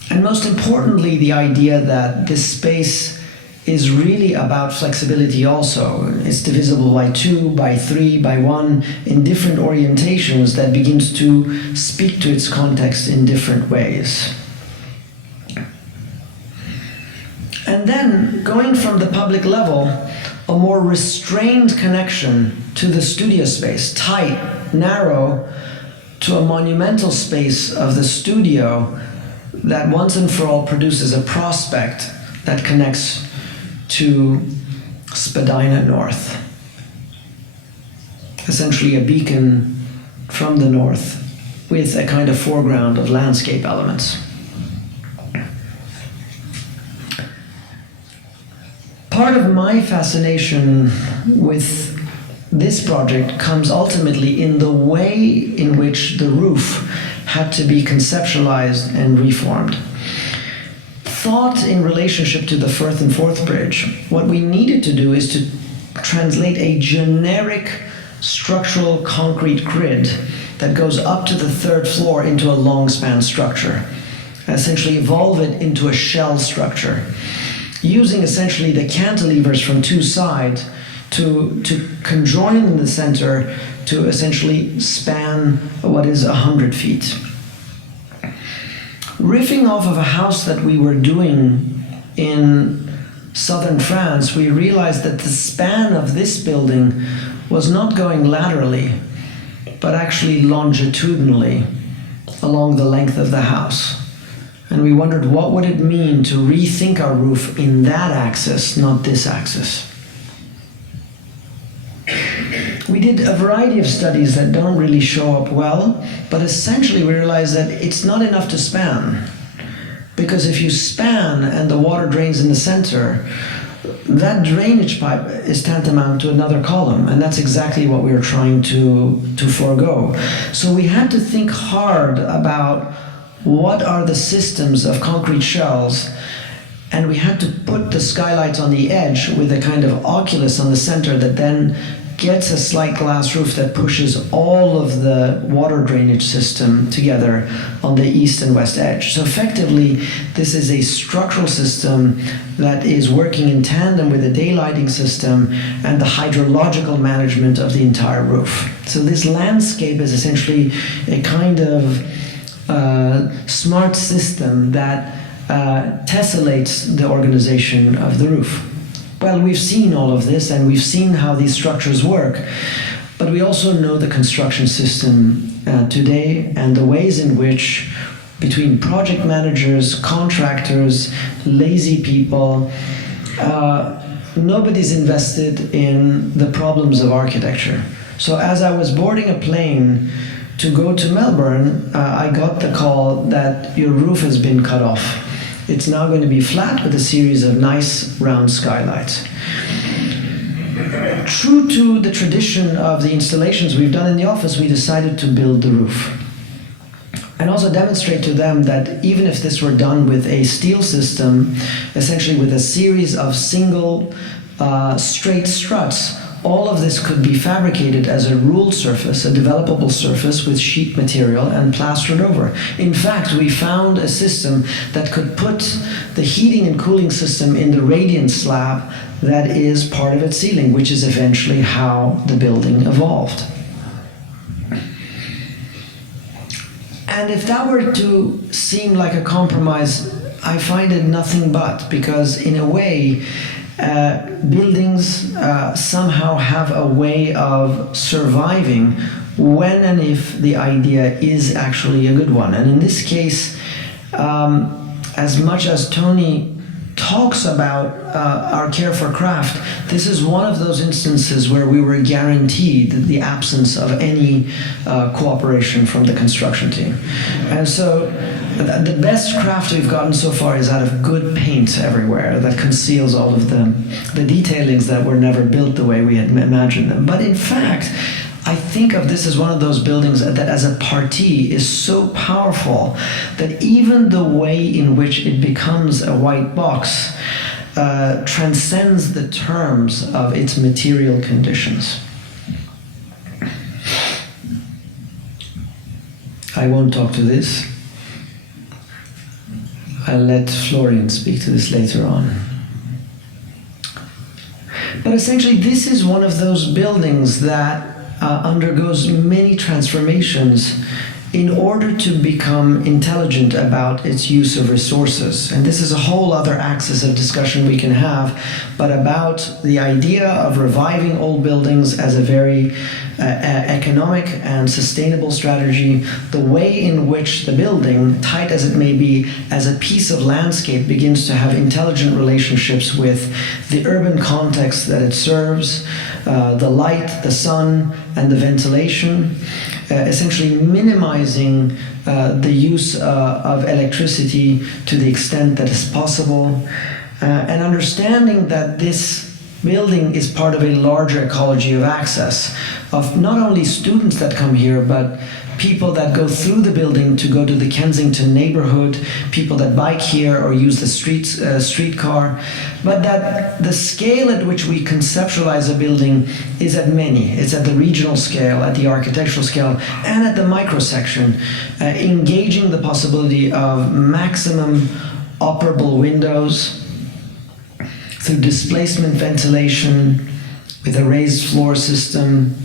And most importantly, the idea that this space is really about flexibility also. It's divisible by 2, by 3, by 1, in different orientations that begins to speak to its context in different ways. And then, going from the public level, a more restrained connection to the studio space, tight, narrow, to a monumental space of the studio that once and for all produces a prospect that connects to Spadina North. Essentially a beacon from the north with a kind of foreground of landscape elements. Part of my fascination with this project comes ultimately in the way in which the roof had to be conceptualized and reformed. Thought in relationship to the Firth and Forth Bridge, what we needed to do is to translate a generic structural concrete grid that goes up to the 3rd floor into a long span structure, essentially evolve it into a shell structure, using essentially the cantilevers from 2 sides to conjoin in the center to essentially span what is 100 feet. Riffing off of a house that we were doing in southern France, we realized that the span of this building was not going laterally, but actually longitudinally along the length of the house. And we wondered, what would it mean to rethink our roof in that axis, not this axis? We did a variety of studies that don't really show up well, but essentially we realized that it's not enough to span. Because if you span and the water drains in the center, that drainage pipe is tantamount to another column, and that's exactly what we were trying to forego. So we had to think hard about what are the systems of concrete shells, and we had to put the skylights on the edge with a kind of oculus on the center that then gets a slight glass roof that pushes all of the water drainage system together on the east and west edge. So effectively, this is a structural system that is working in tandem with the daylighting system and the hydrological management of the entire roof. So this landscape is essentially a kind of smart system that tessellates the organization of the roof. Well, we've seen all of this and we've seen how these structures work, but we also know the construction system today and the ways in which, between project managers, contractors, lazy people, nobody's invested in the problems of architecture. So as I was boarding a plane to go to Melbourne, I got the call that your roof has been cut off. It's now going to be flat with a series of nice round skylights. True to the tradition of the installations we've done in the office, we decided to build the roof. And also demonstrate to them that even if this were done with a steel system, essentially with a series of single straight struts, all of this could be fabricated as a ruled surface, a developable surface with sheet material and plastered over. In fact, we found a system that could put the heating and cooling system in the radiant slab that is part of its ceiling, which is eventually how the building evolved. And if that were to seem like a compromise, I find it nothing but, because in a way, buildings somehow have a way of surviving when and if the idea is actually a good one. And in this case, as much as Tony talks about our care for craft, this is one of those instances where we were guaranteed the absence of any cooperation from the construction team. And so the best craft we've gotten so far is out of good paint everywhere that conceals all of the detailings that were never built the way we had imagined them. But in fact, I think of this as one of those buildings that as a partie is so powerful that even the way in which it becomes a white box transcends the terms of its material conditions. I won't talk to this. I'll let Florian speak to this later on. But essentially, this is one of those buildings that undergoes many transformations in order to become intelligent about its use of resources. And this is a whole other axis of discussion we can have, but about the idea of reviving old buildings as a very economic and sustainable strategy, the way in which the building, tight as it may be, as a piece of landscape begins to have intelligent relationships with the urban context that it serves, the light, the sun, and the ventilation, essentially minimizing the use of electricity to the extent that is possible, and understanding that this building is part of a larger ecology of access, of not only students that come here, but people that go through the building to go to the Kensington neighborhood, people that bike here or use the streetcar, but that the scale at which we conceptualize a building is at many. It's at the regional scale, at the architectural scale, and at the microsection, engaging the possibility of maximum operable windows through displacement ventilation with a raised floor system,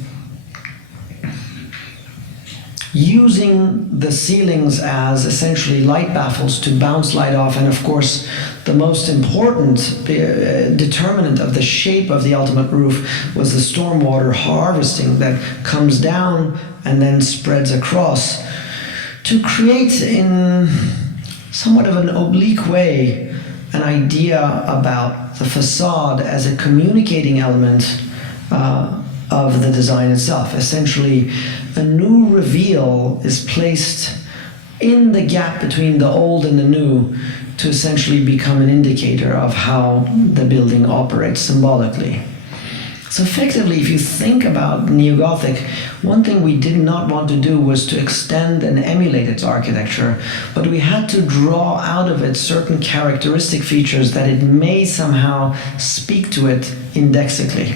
using the ceilings as essentially light baffles to bounce light off, and of course the most important determinant of the shape of the ultimate roof was the stormwater harvesting that comes down and then spreads across to create, in somewhat of an oblique way, an idea about the facade as a communicating element of the design itself. Essentially, a new reveal is placed in the gap between the old and the new to essentially become an indicator of how the building operates symbolically. So effectively, if you think about Neo-Gothic, one thing we did not want to do was to extend and emulate its architecture, but we had to draw out of it certain characteristic features that it may somehow speak to it indexically.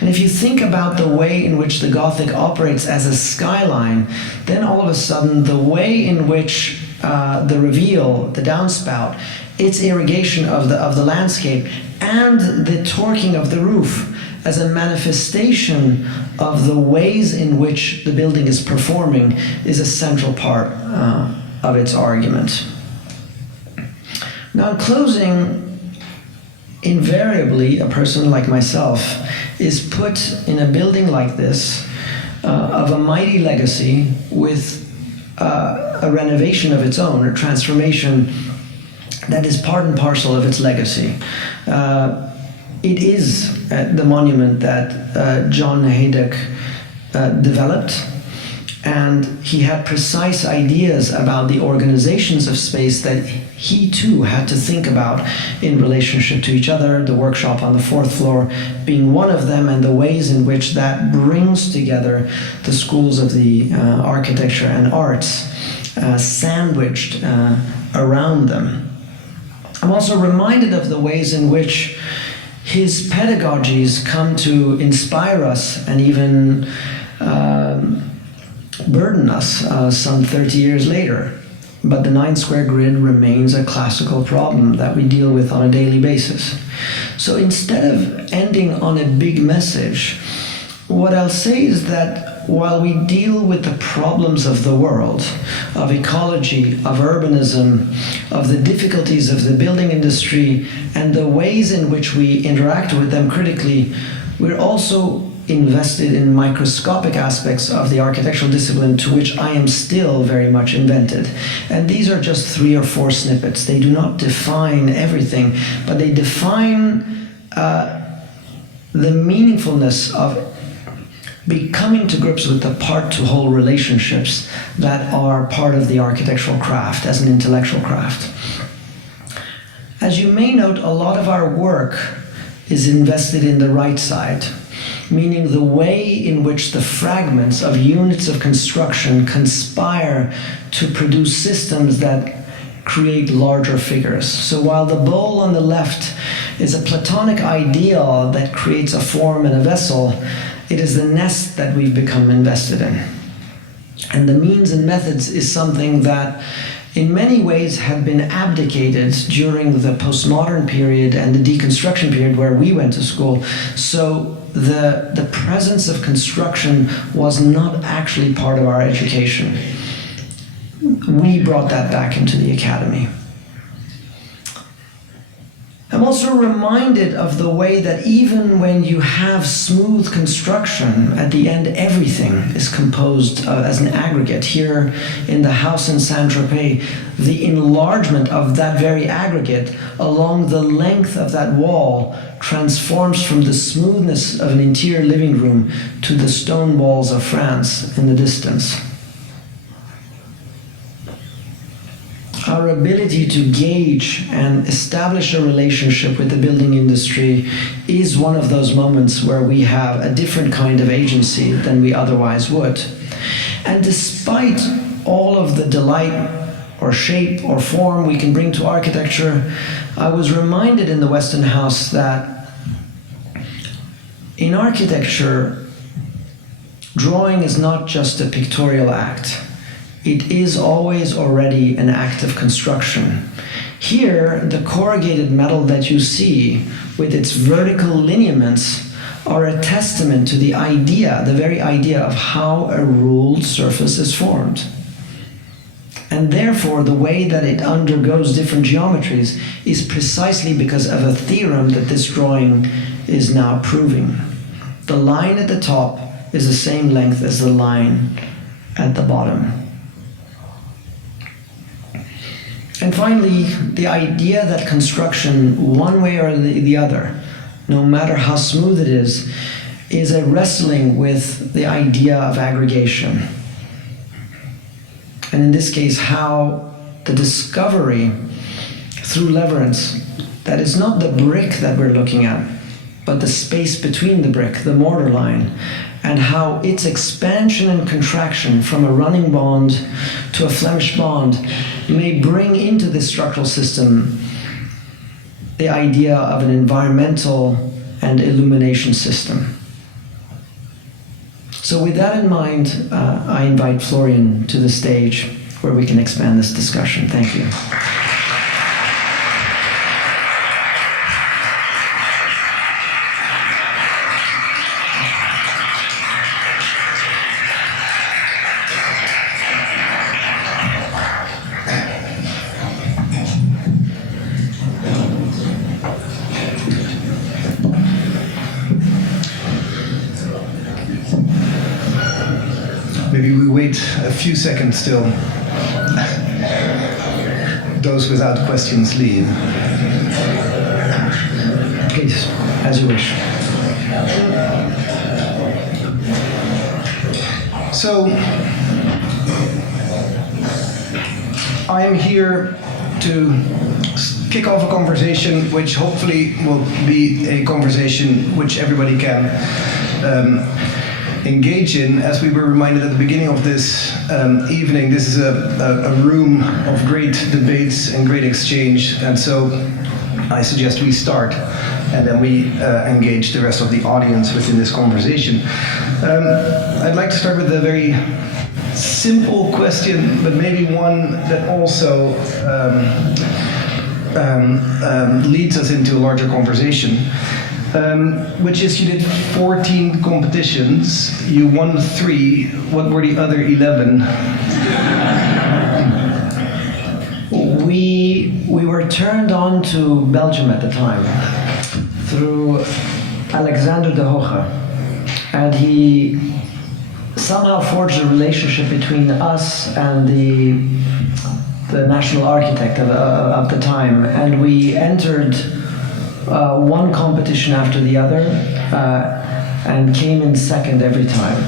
And if you think about the way in which the Gothic operates as a skyline, then all of a sudden the way in which the reveal, the downspout, its irrigation of the landscape, and the torquing of the roof as a manifestation of the ways in which the building is performing is a central part of its argument. Now, in closing, invariably, a person like myself is put in a building like this of a mighty legacy with a renovation of its own, a transformation that is part and parcel of its legacy. It is the monument that John Hayduk developed, and he had precise ideas about the organizations of space that he too had to think about in relationship to each other, the workshop on the 4th floor being one of them, and the ways in which that brings together the schools of the architecture and arts sandwiched around them. I'm also reminded of the ways in which his pedagogies come to inspire us and even burden us some 30 years later. But the 9-square grid remains a classical problem that we deal with on a daily basis. So instead of ending on a big message, what I'll say is that while we deal with the problems of the world, of ecology, of urbanism, of the difficulties of the building industry, and the ways in which we interact with them critically, we're also invested in microscopic aspects of the architectural discipline to which I am still very much invented. And these are just 3 or 4 snippets. They do not define everything, but they define the meaningfulness of coming to grips with the part-to-whole relationships that are part of the architectural craft as an intellectual craft. As you may note, a lot of our work is invested in the right side, meaning the way in which the fragments of units of construction conspire to produce systems that create larger figures. So while the bowl on the left is a Platonic ideal that creates a form and a vessel, it is the nest that we've become invested in. And the means and methods is something that in many ways had been abdicated during the postmodern period and the deconstruction period where we went to school. So the presence of construction was not actually part of our education. We brought that back into the academy. I'm also reminded of the way that even when you have smooth construction, at the end everything is composed as an aggregate. Here in the house in Saint-Tropez, the enlargement of that very aggregate along the length of that wall transforms from the smoothness of an interior living room to the stone walls of France in the distance. Our ability to gauge and establish a relationship with the building industry is one of those moments where we have a different kind of agency than we otherwise would. And despite all of the delight or shape or form we can bring to architecture, I was reminded in the Weston House that in architecture, drawing is not just a pictorial act. It is always already an act of construction. Here, the corrugated metal that you see with its vertical lineaments are a testament to the idea, the very idea of how a ruled surface is formed. And therefore, the way that it undergoes different geometries is precisely because of a theorem that this drawing is now proving. The line at the top is the same length as the line at the bottom. And finally, the idea that construction, one way or the other, no matter how smooth it is a wrestling with the idea of aggregation. And in this case, how the discovery through leverance, that it's not the brick that we're looking at, but the space between the brick, the mortar line, and how its expansion and contraction from a running bond to a Flemish bond may bring into this structural system the idea of an environmental and illumination system. So with that in mind, I invite Florian to the stage where we can expand this discussion. Thank you. Maybe we wait a few seconds still. Those without questions leave. Please, as you wish. So, I am here to kick off a conversation which hopefully will be a conversation which everybody can engage in. As we were reminded at the beginning of this evening, this is a room of great debates and great exchange, and so I suggest we start and then we engage the rest of the audience within this conversation. I'd like to start with a very simple question, but maybe one that also leads us into a larger conversation. Which is, you did 14 competitions, you won 3, what were the other 11? We were turned on to Belgium at the time through Alexander de Hoge, and he somehow forged a relationship between us and the national architect of the time, and we entered one competition after the other, and came in second every time,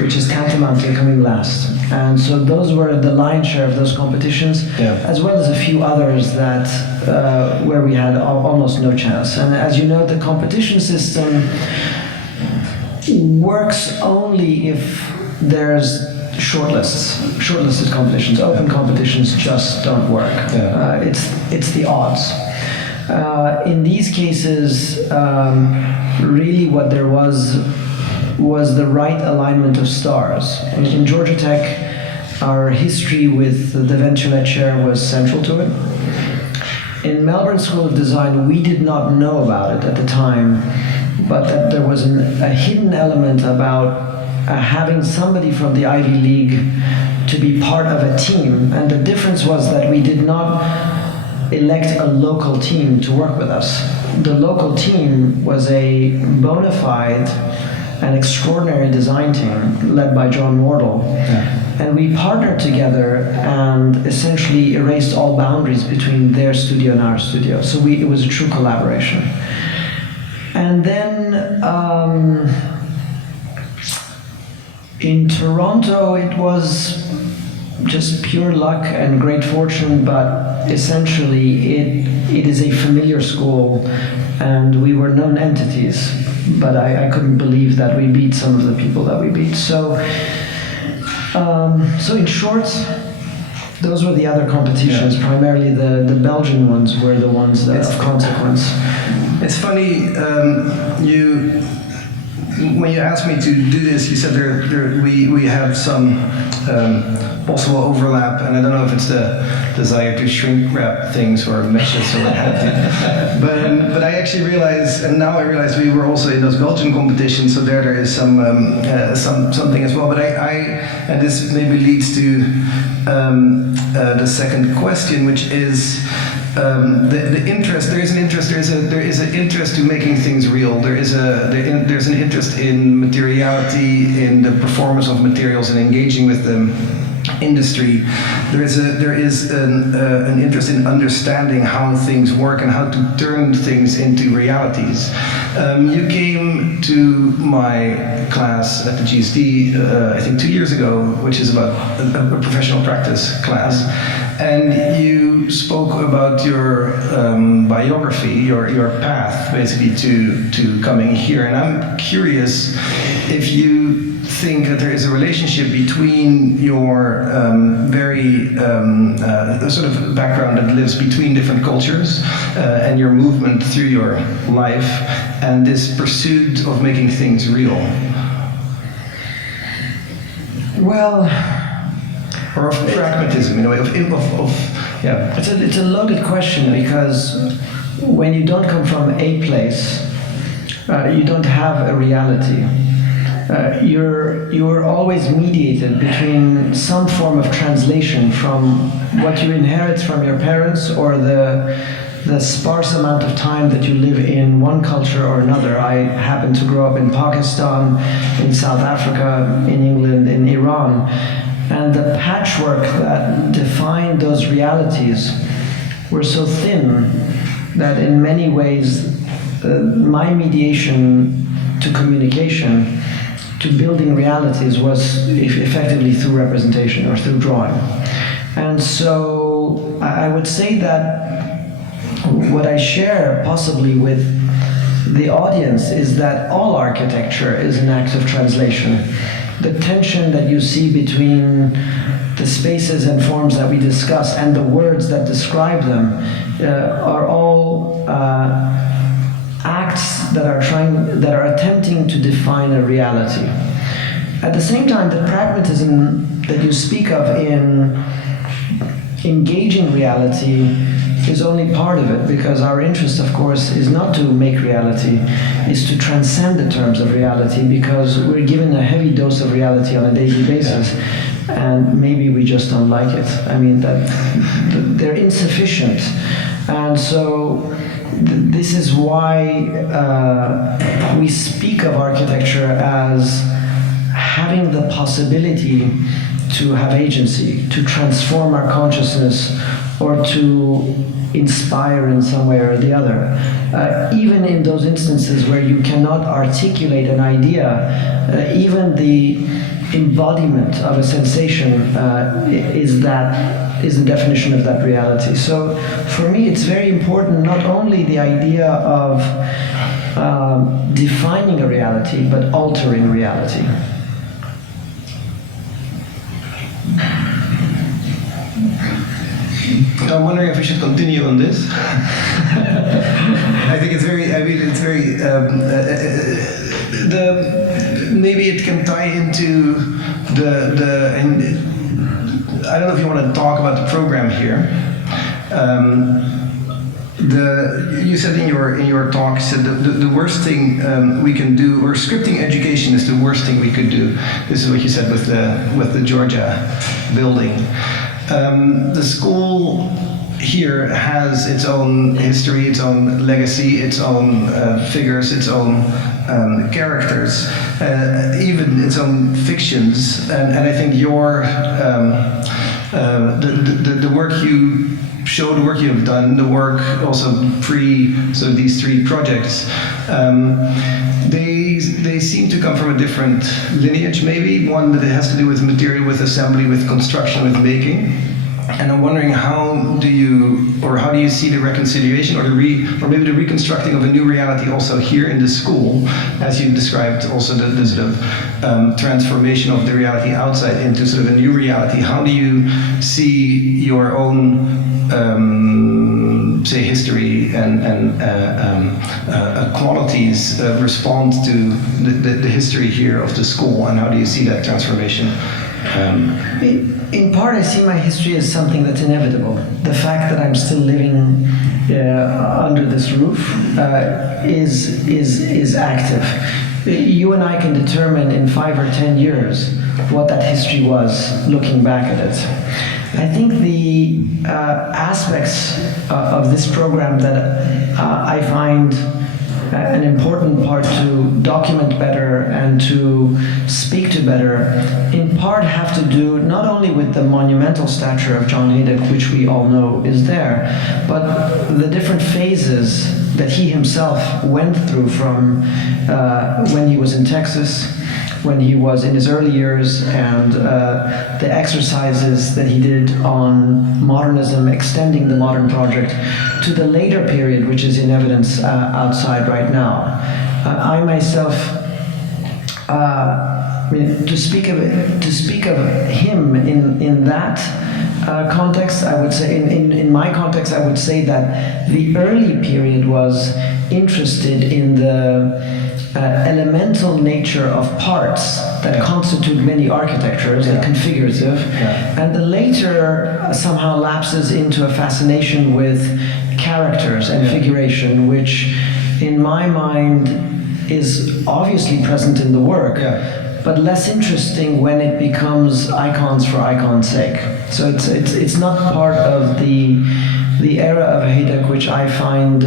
which is tantamount to coming last. And so those were the lion's share of those competitions, as well as a few others that where we had almost no chance. And as you know, the competition system works only if there's shortlisted competitions. Open competitions just don't work. It's the odds. In these cases, really what there was the right alignment of stars. In Georgia Tech, our history with the Venture-led chair was central to it. In Melbourne School of Design, we did not know about it at the time, but that there was a hidden element about having somebody from the Ivy League to be part of a team. And the difference was that we did not elect a local team to work with us. The local team was a bona fide and extraordinary design team led by John Wardle. And we partnered together and essentially erased all boundaries between their studio and our studio. So it was a true collaboration. And then in Toronto, it was just pure luck and great fortune, but essentially it is a familiar school and we were known entities, but I couldn't believe that we beat some of the people that we beat. So in short, those were the other competitions. Primarily the Belgian ones were the ones that of consequence. It's funny, when you asked me to do this, you said we have some possible overlap, and I don't know if it's the desire to shrink wrap things or meshes or what have you. But I actually realized, and now I realize we were also in those Belgian competitions, so there is something as well. But and this maybe leads to the second question, which is the interest. There is an interest to making things real. There's an interest in materiality, in the performance of materials and engaging with them. industry, there is an interest in understanding how things work and how to turn things into realities. You came to my class at the GSD, I think 2 years ago, which is about a professional practice class, and you spoke about your biography, your path, basically to coming here. And I'm curious if you think that there is a relationship between your very sort of background that lives between different cultures and your movement through your life and this pursuit of making things real. Well, or of pragmatism, in a way, yeah. It's a loaded question, because when you don't come from a place, you don't have a reality. You're always mediated between some form of translation from what you inherit from your parents or the sparse amount of time that you live in one culture or another. I happened to grow up in Pakistan, in South Africa, in England, in Iran. And the patchwork that defined those realities were so thin that in many ways my mediation to communication, to building realities, was effectively through representation or through drawing. And so I would say that what I share possibly with the audience is that all architecture is an act of translation. The tension that you see between the spaces and forms that we discuss and the words that describe them are all acts that are attempting to define a reality. At the same time, the pragmatism that you speak of in engaging reality is only part of it, because our interest, of course, is not to make reality, is to transcend the terms of reality, because we're given a heavy dose of reality on a daily basis, and maybe we just don't like it. I mean, they're insufficient. And so this is why we speak of architecture as having the possibility to have agency, to transform our consciousness, or to inspire in some way or the other. Even in those instances where you cannot articulate an idea, even the embodiment of a sensation is the definition of that reality. So for me, it's very important not only the idea of defining a reality, but altering reality. I'm wondering if we should continue on this. I think it's very, maybe it can tie into I don't know if you want to talk about the program here. You said in your talk, you said the worst thing we can do, or scripting education is the worst thing we could do. This is what you said with the Georgia building. The school here has its own history, its own legacy, its own figures, its own characters, even its own fictions. And I think the work you show, the work you have done, the work also so these three projects, they seem to come from a different lineage, maybe one that has to do with material, with assembly, with construction, with making. And I'm wondering, how do you see the reconciliation, or maybe the reconstructing of a new reality also here in the school, as you described also the sort of transformation of the reality outside into sort of a new reality. How do you see your own say history and qualities respond to the history here of the school, and how do you see that transformation? In part, I see my history as something that's inevitable. The fact that I'm still living under this roof is active. You and I can determine in 5 or 10 years what that history was, looking back at it. I think the aspects of this program that I find an important part to document better and to speak to better, in part have to do not only with the monumental stature of John Haydock, which we all know is there, but the different phases that he himself went through from when he was in Texas, when he was in his early years, and the exercises that he did on modernism, extending the modern project, to the later period, which is in evidence outside right now. I myself, to speak of him in that context, I would say, in my context, I would say that the early period was interested in the elemental nature of parts that constitute many architectures, and configurative, and the later somehow lapses into a fascination with characters and figuration, which in my mind is obviously present in the work, but less interesting when it becomes icons for icon's sake. So it's not part of the era of Haydock, which I find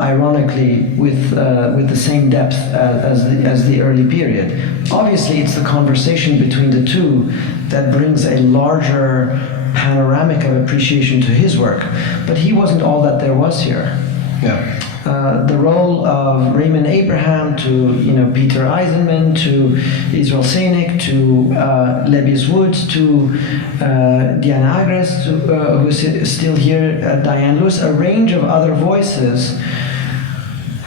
ironically with the same depth as the early period. Obviously, it's the conversation between the two that brings a larger panoramic of appreciation to his work, but he wasn't all that there was here. The role of Raymond Abraham to Peter Eisenman to Israel Seinek to Lebbe's Wood to Diana Agres who's still here, Diane Lewis, a range of other voices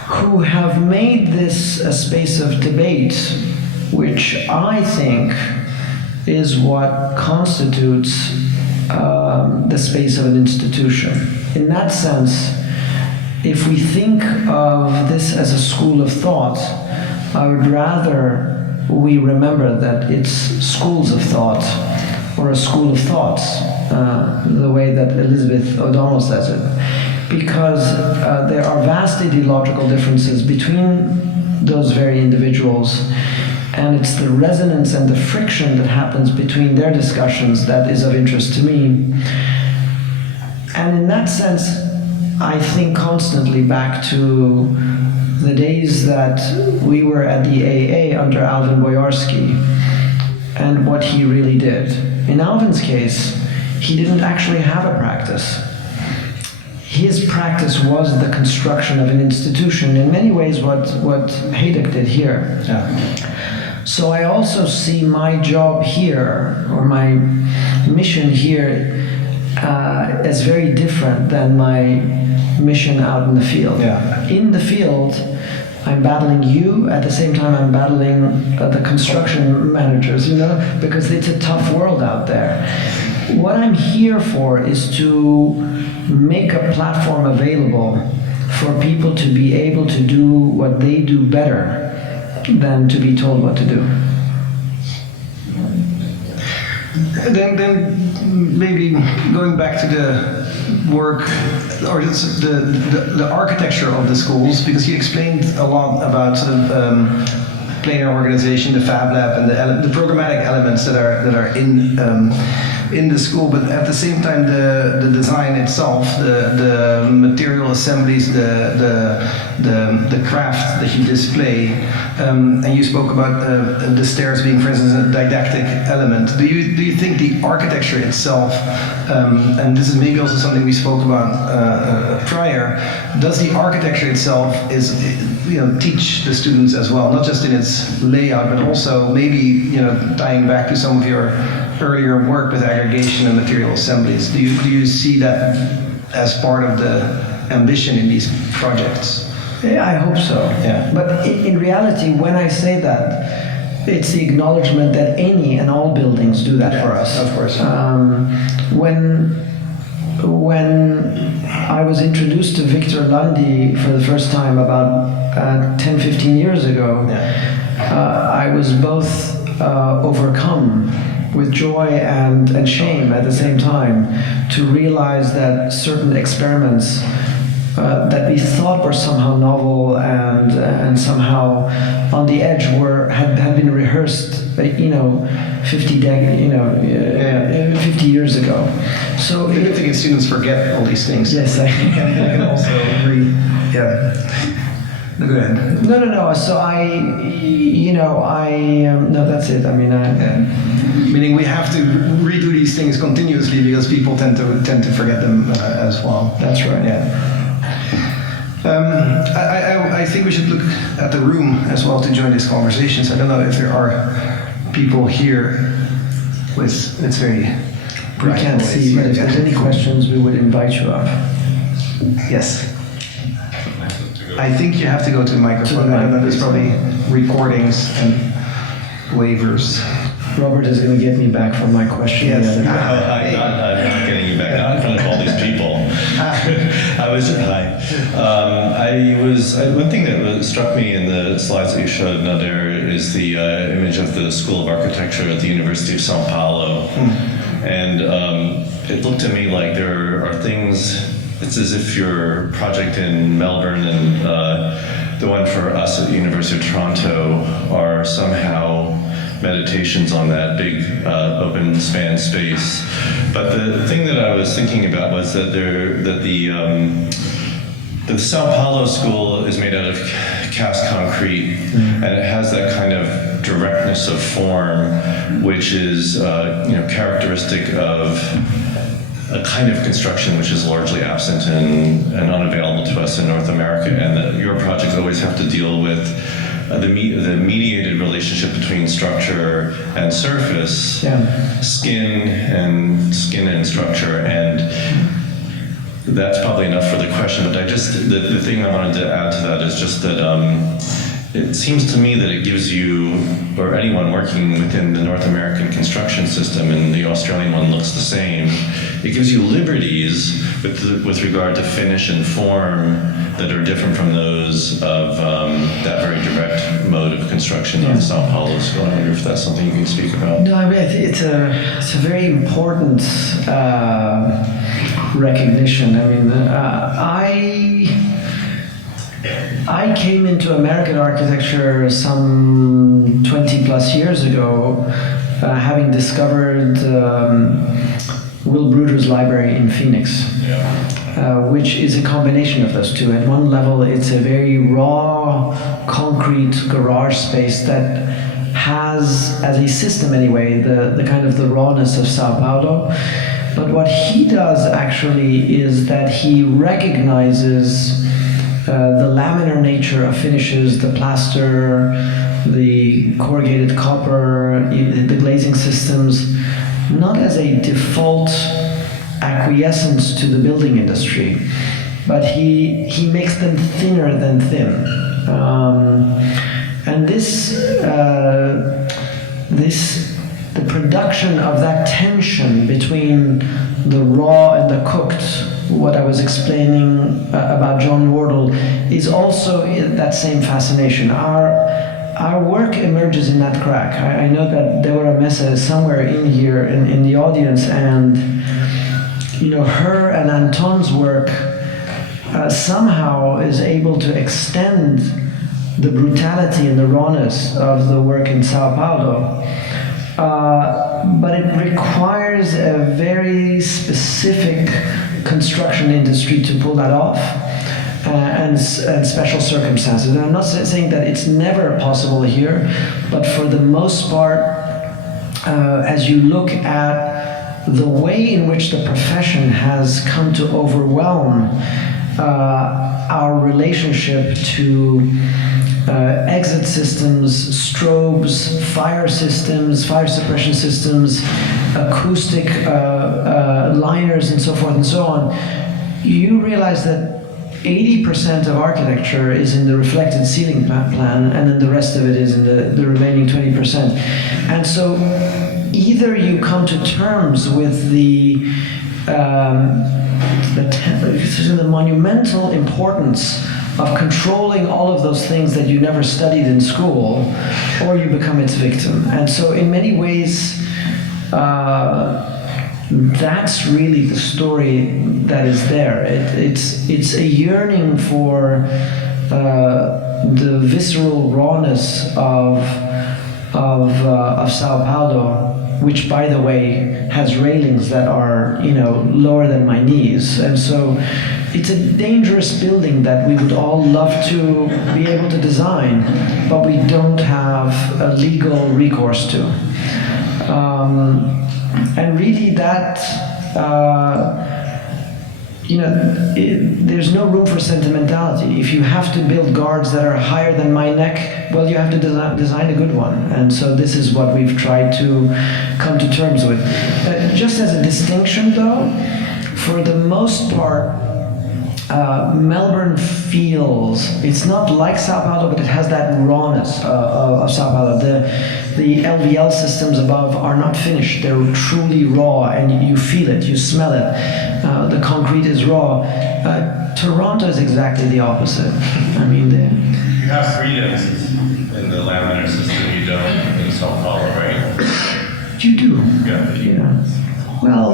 who have made this a space of debate, which I think is what constitutes the space of an institution. In that sense, if we think of this as a school of thought, I would rather we remember that it's schools of thought, or a school of thoughts, the way that Elizabeth O'Donnell says it, because there are vast ideological differences between those very individuals, and it's the resonance and the friction that happens between their discussions that is of interest to me. And in that sense, I think constantly back to the days that we were at the AA under Alvin Boyarsky and what he really did. In Alvin's case, he didn't actually have a practice. His practice was the construction of an institution, in many ways what Haydock did here. So I also see my job here, or my mission here, as very different than my mission out in the field. In the field, I'm battling you, at the same time I'm battling the construction managers, because it's a tough world out there. What I'm here for is to make a platform available for people to be able to do what they do better than to be told what to do. Then maybe going back to the work or the architecture of the schools, because you explained a lot about sort of planar organization, the Fab Lab, and the programmatic elements that are in the school, but at the same time the design itself, the material assemblies, the craft that you display, and you spoke about the stairs being, for instance, a didactic element. Do you think the architecture itself, and this is maybe also something we spoke about prior, does the architecture itself teach the students as well, not just in its layout, but also maybe tying back to some of your earlier work with aggregation and material assemblies? Do you see that as part of the ambition in these projects? Yeah, I hope so. But in reality, when I say that, it's the acknowledgement that any and all buildings do that for us. Of course. When I was introduced to Victor Lundy for the first time about 10, 15 years ago, I was both overcome with joy and shame at the same time to realize that certain experiments that we thought were somehow novel and somehow on the edge had been rehearsed, 50 years ago. So The good thing is students forget all these things. yes, They can also yeah. No, go ahead. no. So no, that's it. I mean, Yeah. Meaning we have to redo these things continuously because people tend to forget them as well. that's right. Yeah. I think we should look at the room as well to join these conversations. I don't know if there are people here with it's very We bright can't noise see, here. but if there's any questions, we would invite you up. Yes. I think you have to go to the microphone. To the I don't know, mic, there's please. probably recordings and waivers. Robert is going to get me back from my question. Yes. Yeah. I'm not getting you back out in front of all these people. One thing that struck me in the slides that you showed, Nader, is the image of the School of Architecture at the University of Sao Paulo. And it looked to me like there are things, it's as if your project in Melbourne and the one for us at the University of Toronto are somehow meditations on that big open span space. But the thing that I was thinking about was that the Sao Paulo school is made out of cast concrete, and it has that kind of directness of form, which is characteristic of a kind of construction which is largely absent and unavailable to us in North America, and that your projects always have to deal with the mediated relationship between structure and surface, skin and structure, and that's probably enough for the question. But the thing I wanted to add to that is just that it seems to me that it gives you, or anyone working within the North American construction system, and the Australian one looks the same, it gives you liberties with regard to finish and form that are different from those of that very direct mode of construction of Sao Paulo School. I wonder if that's something you can speak about. No, I mean, it's a very important recognition. I mean, I came into American architecture some 20 plus years ago, having discovered Will Bruder's library in Phoenix, which is a combination of those two. At one level, it's a very raw, concrete garage space that has, as a system anyway, the kind of the rawness of Sao Paulo. But what he does actually is that he recognizes the laminar nature of finishes, the plaster, the corrugated copper, the glazing systems, not as a default acquiescence to the building industry, but he makes them thinner than thin. And the production of that tension between the raw and the cooked, what I was explaining about John Wardle, is also that same fascination. Our work emerges in that crack. I know that Deborah Mesa is somewhere in here in the audience, and her and Anton's work somehow is able to extend the brutality and the rawness of the work in Sao Paulo. But it requires a very specific construction industry to pull that off, and special circumstances. And I'm not saying that it's never possible here, but for the most part, as you look at the way in which the profession has come to overwhelm our relationship to exit systems, strobes, fire systems, fire suppression systems, acoustic liners, and so forth and so on, you realize that 80% of architecture is in the reflected ceiling plan, and then the rest of it is in the remaining 20%. And so either you come to terms with the monumental importance of controlling all of those things that you never studied in school, or you become its victim. And so in many ways, that's really the story that is there. It's a yearning for the visceral rawness of Sao Paulo, which, by the way, has railings that are, lower than my knees. And so it's a dangerous building that we would all love to be able to design, but we don't have a legal recourse to. And really that, there's no room for sentimentality. If you have to build guards that are higher than my neck, well, you have to design a good one. And so this is what we've tried to come to terms with. Just as a distinction, though, for the most part, Melbourne feels, it's not like Sao Paulo, but it has that rawness of Sao Paulo. The LVL systems above are not finished. They're truly raw, and you feel it, you smell it. The concrete is raw. Toronto is exactly the opposite. I mean, you have freedoms in the laminar system. You don't in Sao Paulo, right? You do. Yeah. Well,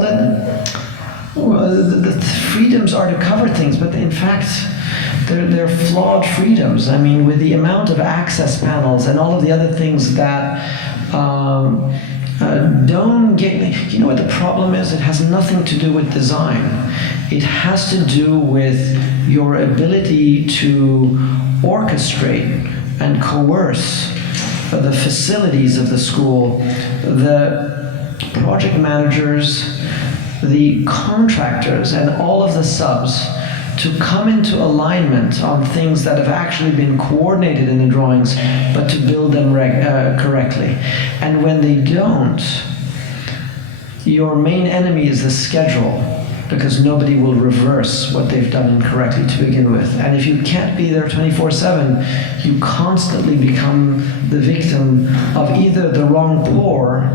the freedoms are to cover things, but in fact, they're flawed freedoms. I mean, with the amount of access panels and all of the other things that don't get... You know what the problem is? It has nothing to do with design. It has to do with your ability to orchestrate and coerce the facilities of the school, the project managers, the contractors, and all of the subs to come into alignment on things that have actually been coordinated in the drawings, but to build them correctly. And when they don't, your main enemy is the schedule, because nobody will reverse what they've done incorrectly to begin with. And if you can't be there 24/7, you constantly become the victim of either the wrong pour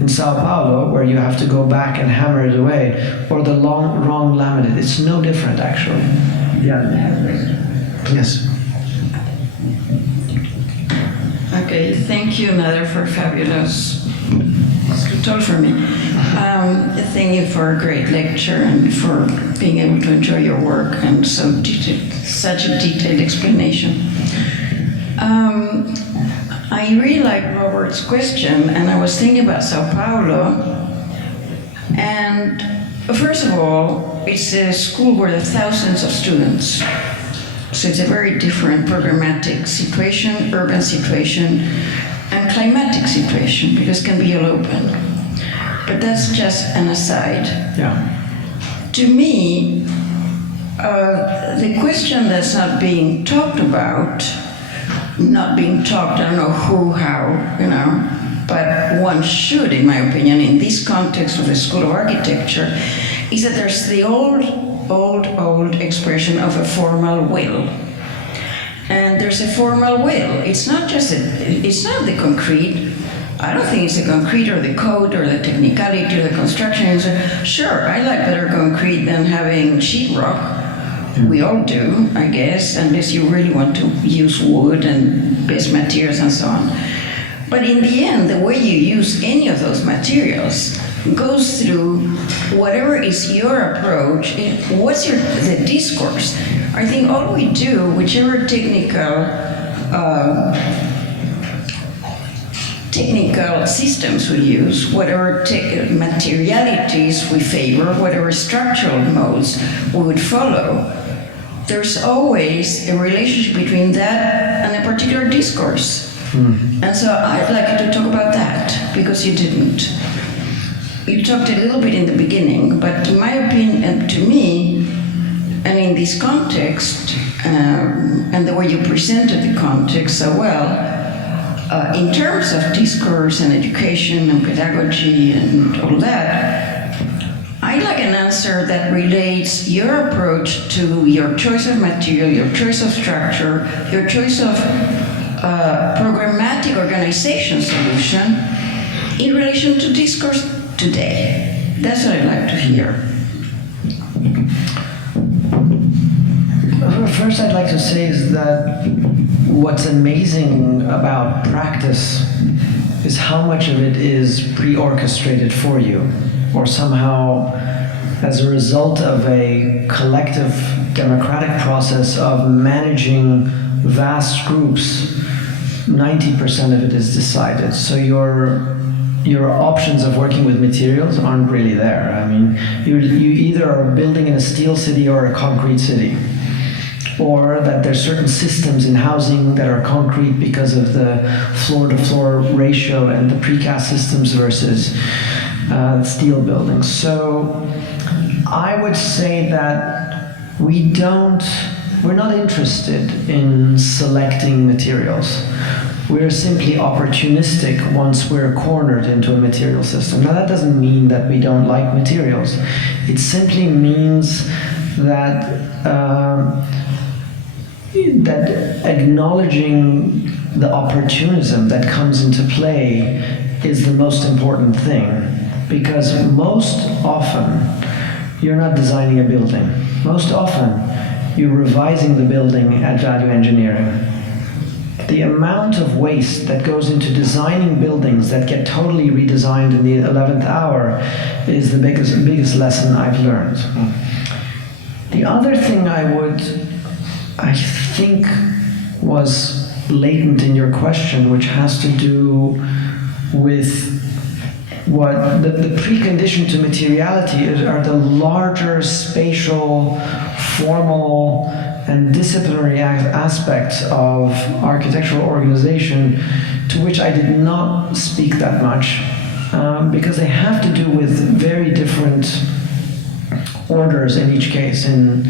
in Sao Paulo, where you have to go back and hammer it away, or the wrong laminate. It's no different, actually. Yeah. Yes. Okay, thank you, Nader, for fabulous talk for me. Thank you for a great lecture and for being able to enjoy your work and such a detailed explanation. I really like Robert's question, and I was thinking about Sao Paulo. And first of all, it's a school where there are thousands of students. So it's a very different programmatic situation, urban situation, and climatic situation, because it can be all open. But that's just an aside. Yeah. To me, the question that's not being talked about, I don't know who, how, but one should, in my opinion, in this context of the School of Architecture, is that there's the old expression of a formal will. And there's a formal will. It's not the concrete. I don't think it's the concrete or the code or the technicality or the construction. Sure, I like better concrete than having sheetrock. We all do, I guess, unless you really want to use wood and base materials and so on. But in the end, the way you use any of those materials goes through whatever is your approach, what's the discourse. I think all we do, whichever technical systems we use, whatever materialities we favor, whatever structural modes we would follow, there's always a relationship between that and a particular discourse. And so I'd like you to talk about that, because you didn't. You talked a little bit in the beginning, but in my opinion, and to me, and in this context, and the way you presented the context so well, in terms of discourse and education and pedagogy and all that, I'd like an answer that relates your approach to your choice of material, your choice of structure, your choice of programmatic organization solution in relation to discourse today. That's what I'd like to hear. First, I'd like to say is that what's amazing about practice is how much of it is pre-orchestrated for you, or somehow as a result of a collective democratic process of managing vast groups, 90% of it is decided. So your your options of working with materials aren't really there. I mean, you either are building in a steel city or a concrete city, or that there's certain systems in housing that are concrete because of the floor-to-floor ratio and the precast systems versus steel buildings. So I would say that we're not interested in selecting materials. We're simply opportunistic once we're cornered into a material system. Now that doesn't mean that we don't like materials. It simply means that that acknowledging the opportunism that comes into play is the most important thing, because most often you're not designing a building. Most often you're revising the building at value engineering. The amount of waste that goes into designing buildings that get totally redesigned in the 11th hour is the biggest lesson I've learned. The other thing I think was latent in your question, which has to do with what the precondition to materiality are the larger spatial, formal, and disciplinary aspects of architectural organization, to which I did not speak that much, because they have to do with very different orders in each case. In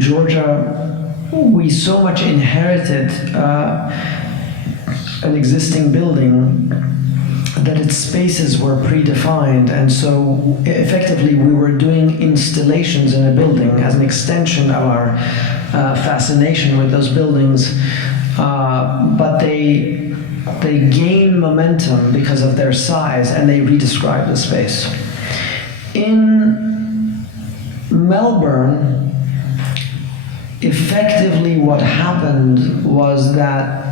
Georgia, we so much inherited an existing building that its spaces were predefined, and so effectively we were doing installations in a building as an extension of our fascination with those buildings, but they gain momentum because of their size, and they redescribe the space. In Melbourne, effectively what happened was that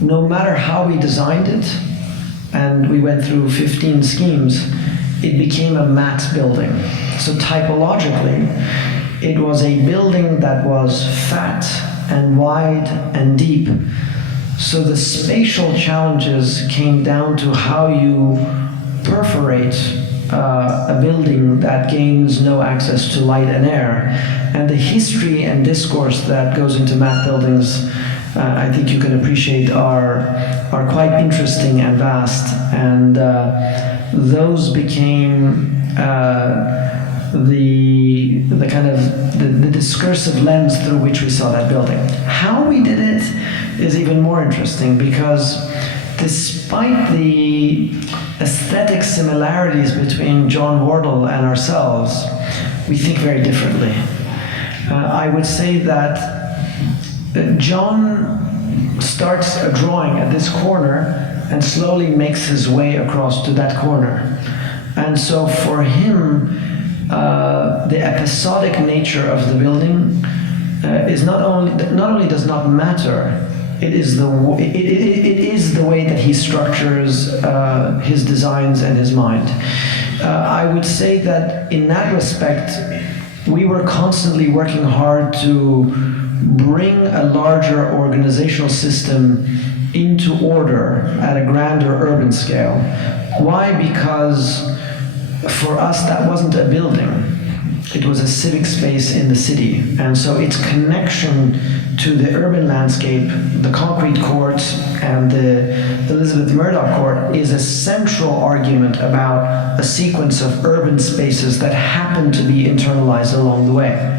no matter how we designed it, and we went through 15 schemes, it became a matte building. So typologically, it was a building that was fat and wide and deep. So the spatial challenges came down to how you perforate a building that gains no access to light and air. And the history and discourse that goes into matte buildings, I think you can appreciate, are quite interesting and vast, and those became the kind of the discursive lens through which we saw that building. How we did it is even more interesting, because despite the aesthetic similarities between John Wardle and ourselves, we think very differently. I would say that John starts a drawing at this corner and slowly makes his way across to that corner. And so for him, the episodic nature of the building is not only does not matter, it is the way that he structures his designs and his mind. I would say that in that respect, we were constantly working hard to bring a larger organizational system into order at a grander urban scale. Why? Because for us that wasn't a building, it was a civic space in the city. And so its connection to the urban landscape, the concrete court and the Elizabeth Murdoch court, is a central argument about a sequence of urban spaces that happen to be internalized along the way.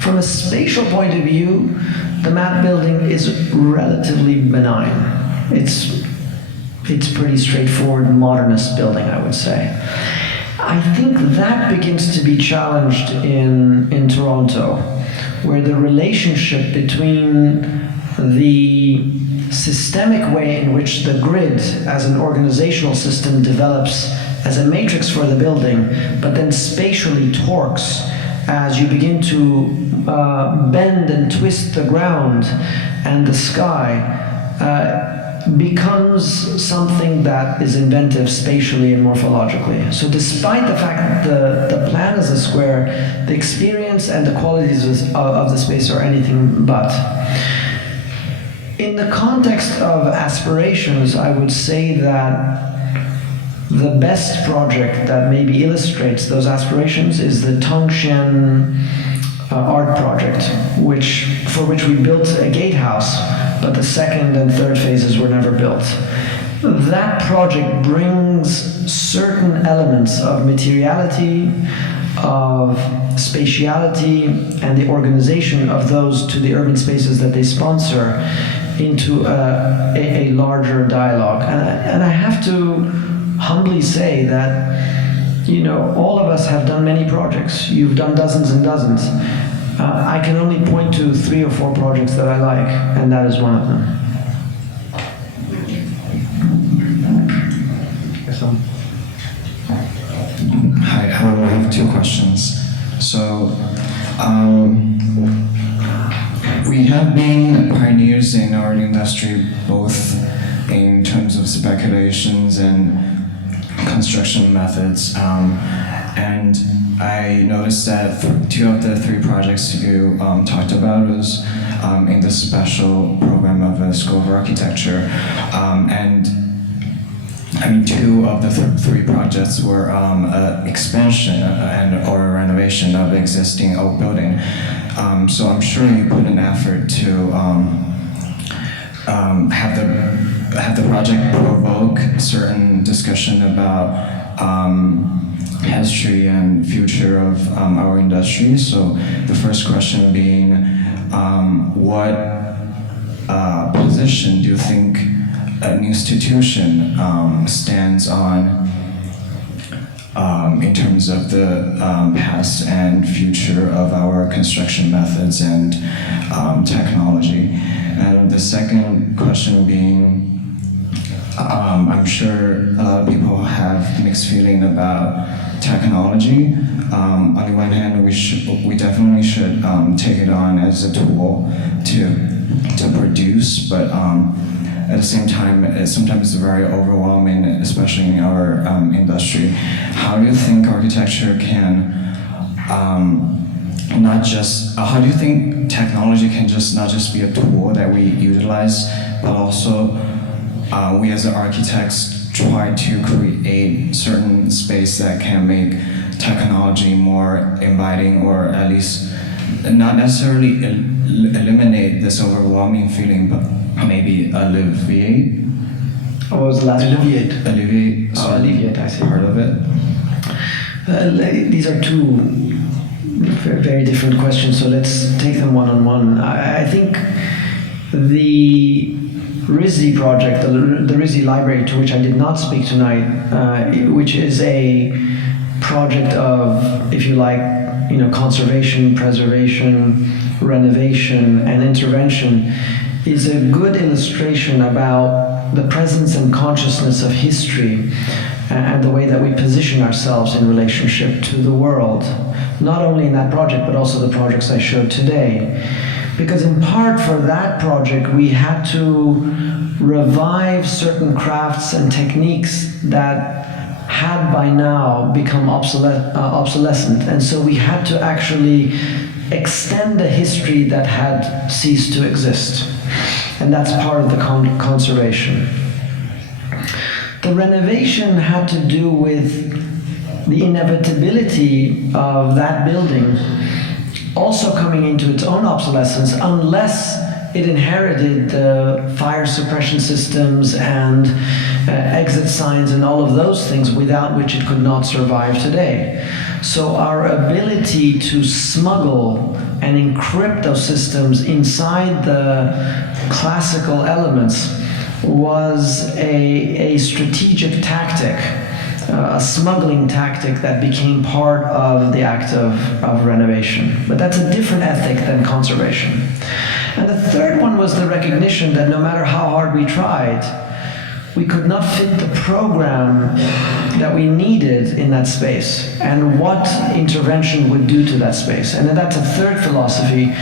From a spatial point of view, the matte building is relatively benign. It's pretty straightforward modernist building, I would say. I think that begins to be challenged in Toronto, where the relationship between the systemic way in which the grid as an organizational system develops as a matrix for the building, but then spatially torques as you begin to bend and twist the ground and the sky, becomes something that is inventive spatially and morphologically. So despite the fact that the plan is a square, the experience and the qualities of the space are anything but. In the context of aspirations, I would say that the best project that maybe illustrates those aspirations is the Tongshan art project, for which we built a gatehouse, but the second and third phases were never built. That project brings certain elements of materiality, of spatiality, and the organization of those to the urban spaces that they sponsor into a larger dialogue. And I have to humbly say that, you know, all of us have done many projects. You've done dozens and dozens. I can only point to 3 or 4 projects that I like, and that is one of them. Hi, I have 2 questions. So, we have been pioneers in our industry, both in terms of speculations and construction methods. And I noticed that 2 of the 3 projects you talked about was in the special program of the School of Architecture. And I mean, 2 of the 3 projects were expansion or renovation of existing old building. So I'm sure you put an effort to have the project provoke certain discussion about history and future of our industry. So the first question being, what position do you think an institution stands on in terms of the past and future of our construction methods and technology? And the second question being, I'm sure a lot of people have mixed feeling about technology. On the one hand, we definitely should take it on as a tool to produce, but at the same time, sometimes it's very overwhelming, especially in our industry. How do you think architecture can how do you think technology can not just be a tool that we utilize, but also we as architects try to create certain space that can make technology more inviting, or at least not necessarily eliminate this overwhelming feeling, but maybe alleviate? What was the last one? Alleviate. Alleviate, I see. Part of it. These are 2 very different questions, so let's take them one on one. I think the RISD project, the RISD library, to which I did not speak tonight, which is a project of, if you like, you know, conservation, preservation, renovation, and intervention, is a good illustration about the presence and consciousness of history and the way that we position ourselves in relationship to the world, not only in that project, but also the projects I showed today. Because in part for that project, we had to revive certain crafts and techniques that had by now become obsolescent. And so we had to actually extend a history that had ceased to exist. And that's part of the conservation. The renovation had to do with the inevitability of that building also coming into its own obsolescence unless it inherited the fire suppression systems and exit signs and all of those things without which it could not survive today. So our ability to smuggle and encrypt those systems inside the classical elements was a strategic tactic, a smuggling tactic that became part of the act of renovation. But that's a different ethic than conservation. And the third one was the recognition that no matter how hard we tried, we could not fit the program that we needed in that space and what intervention would do to that space. And then that's a third philosophy,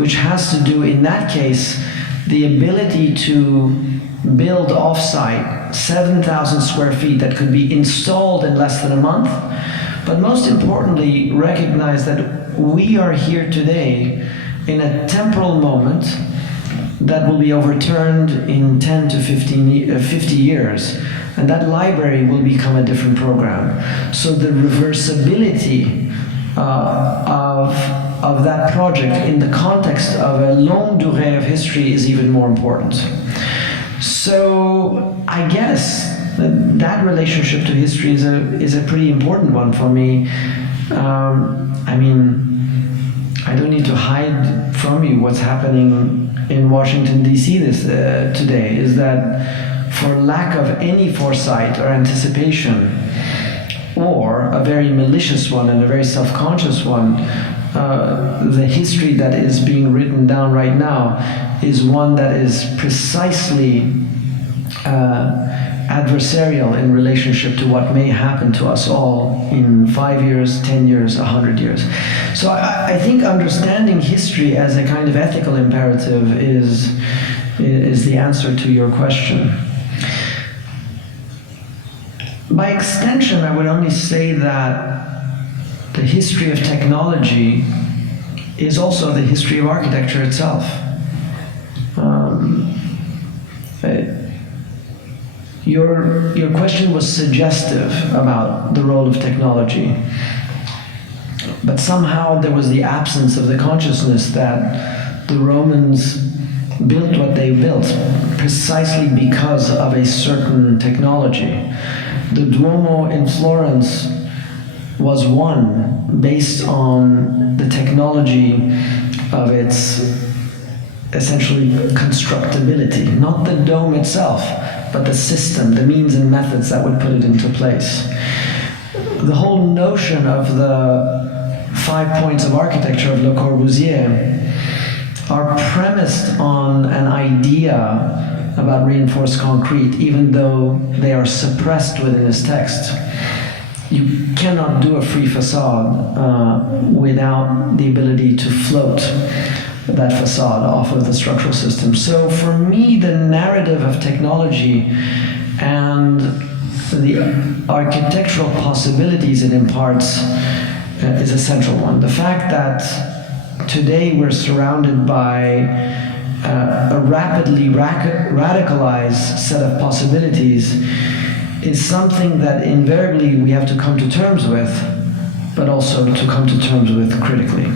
which has to do, in that case, the ability to build off-site 7,000 square feet that could be installed in less than a month, but most importantly, recognize that we are here today in a temporal moment that will be overturned in 10 to 50 years, and that library will become a different program. So the reversibility of that project in the context of a longue durée of history is even more important. So I guess that relationship to history is a pretty important one for me. I mean, I don't need to hide from you what's happening in Washington, D.C. today, is that for lack of any foresight or anticipation, or a very malicious one and a very self-conscious one, the history that is being written down right now is one that is precisely adversarial in relationship to what may happen to us all in 5 years, 10 years, 100 years. So I think understanding history as a kind of ethical imperative is the answer to your question. By extension, I would only say that the history of technology is also the history of architecture itself. Your question was suggestive about the role of technology, but somehow there was the absence of the consciousness that the Romans built what they built precisely because of a certain technology. The Duomo in Florence was one based on the technology of its essentially constructability, not the dome itself, but the system, the means and methods that would put it into place. The whole notion of the 5 points of architecture of Le Corbusier are premised on an idea about reinforced concrete, even though they are suppressed within his text. You cannot do a free facade without the ability to float that facade off of the structural system. So for me, the narrative of technology and the architectural possibilities it imparts is a central one. The fact that today we're surrounded by a rapidly radicalized set of possibilities is something that invariably we have to come to terms with, but also to come to terms with critically.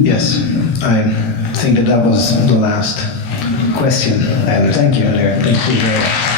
Yes, I think that was the last question. And Thank you. Thank you very much.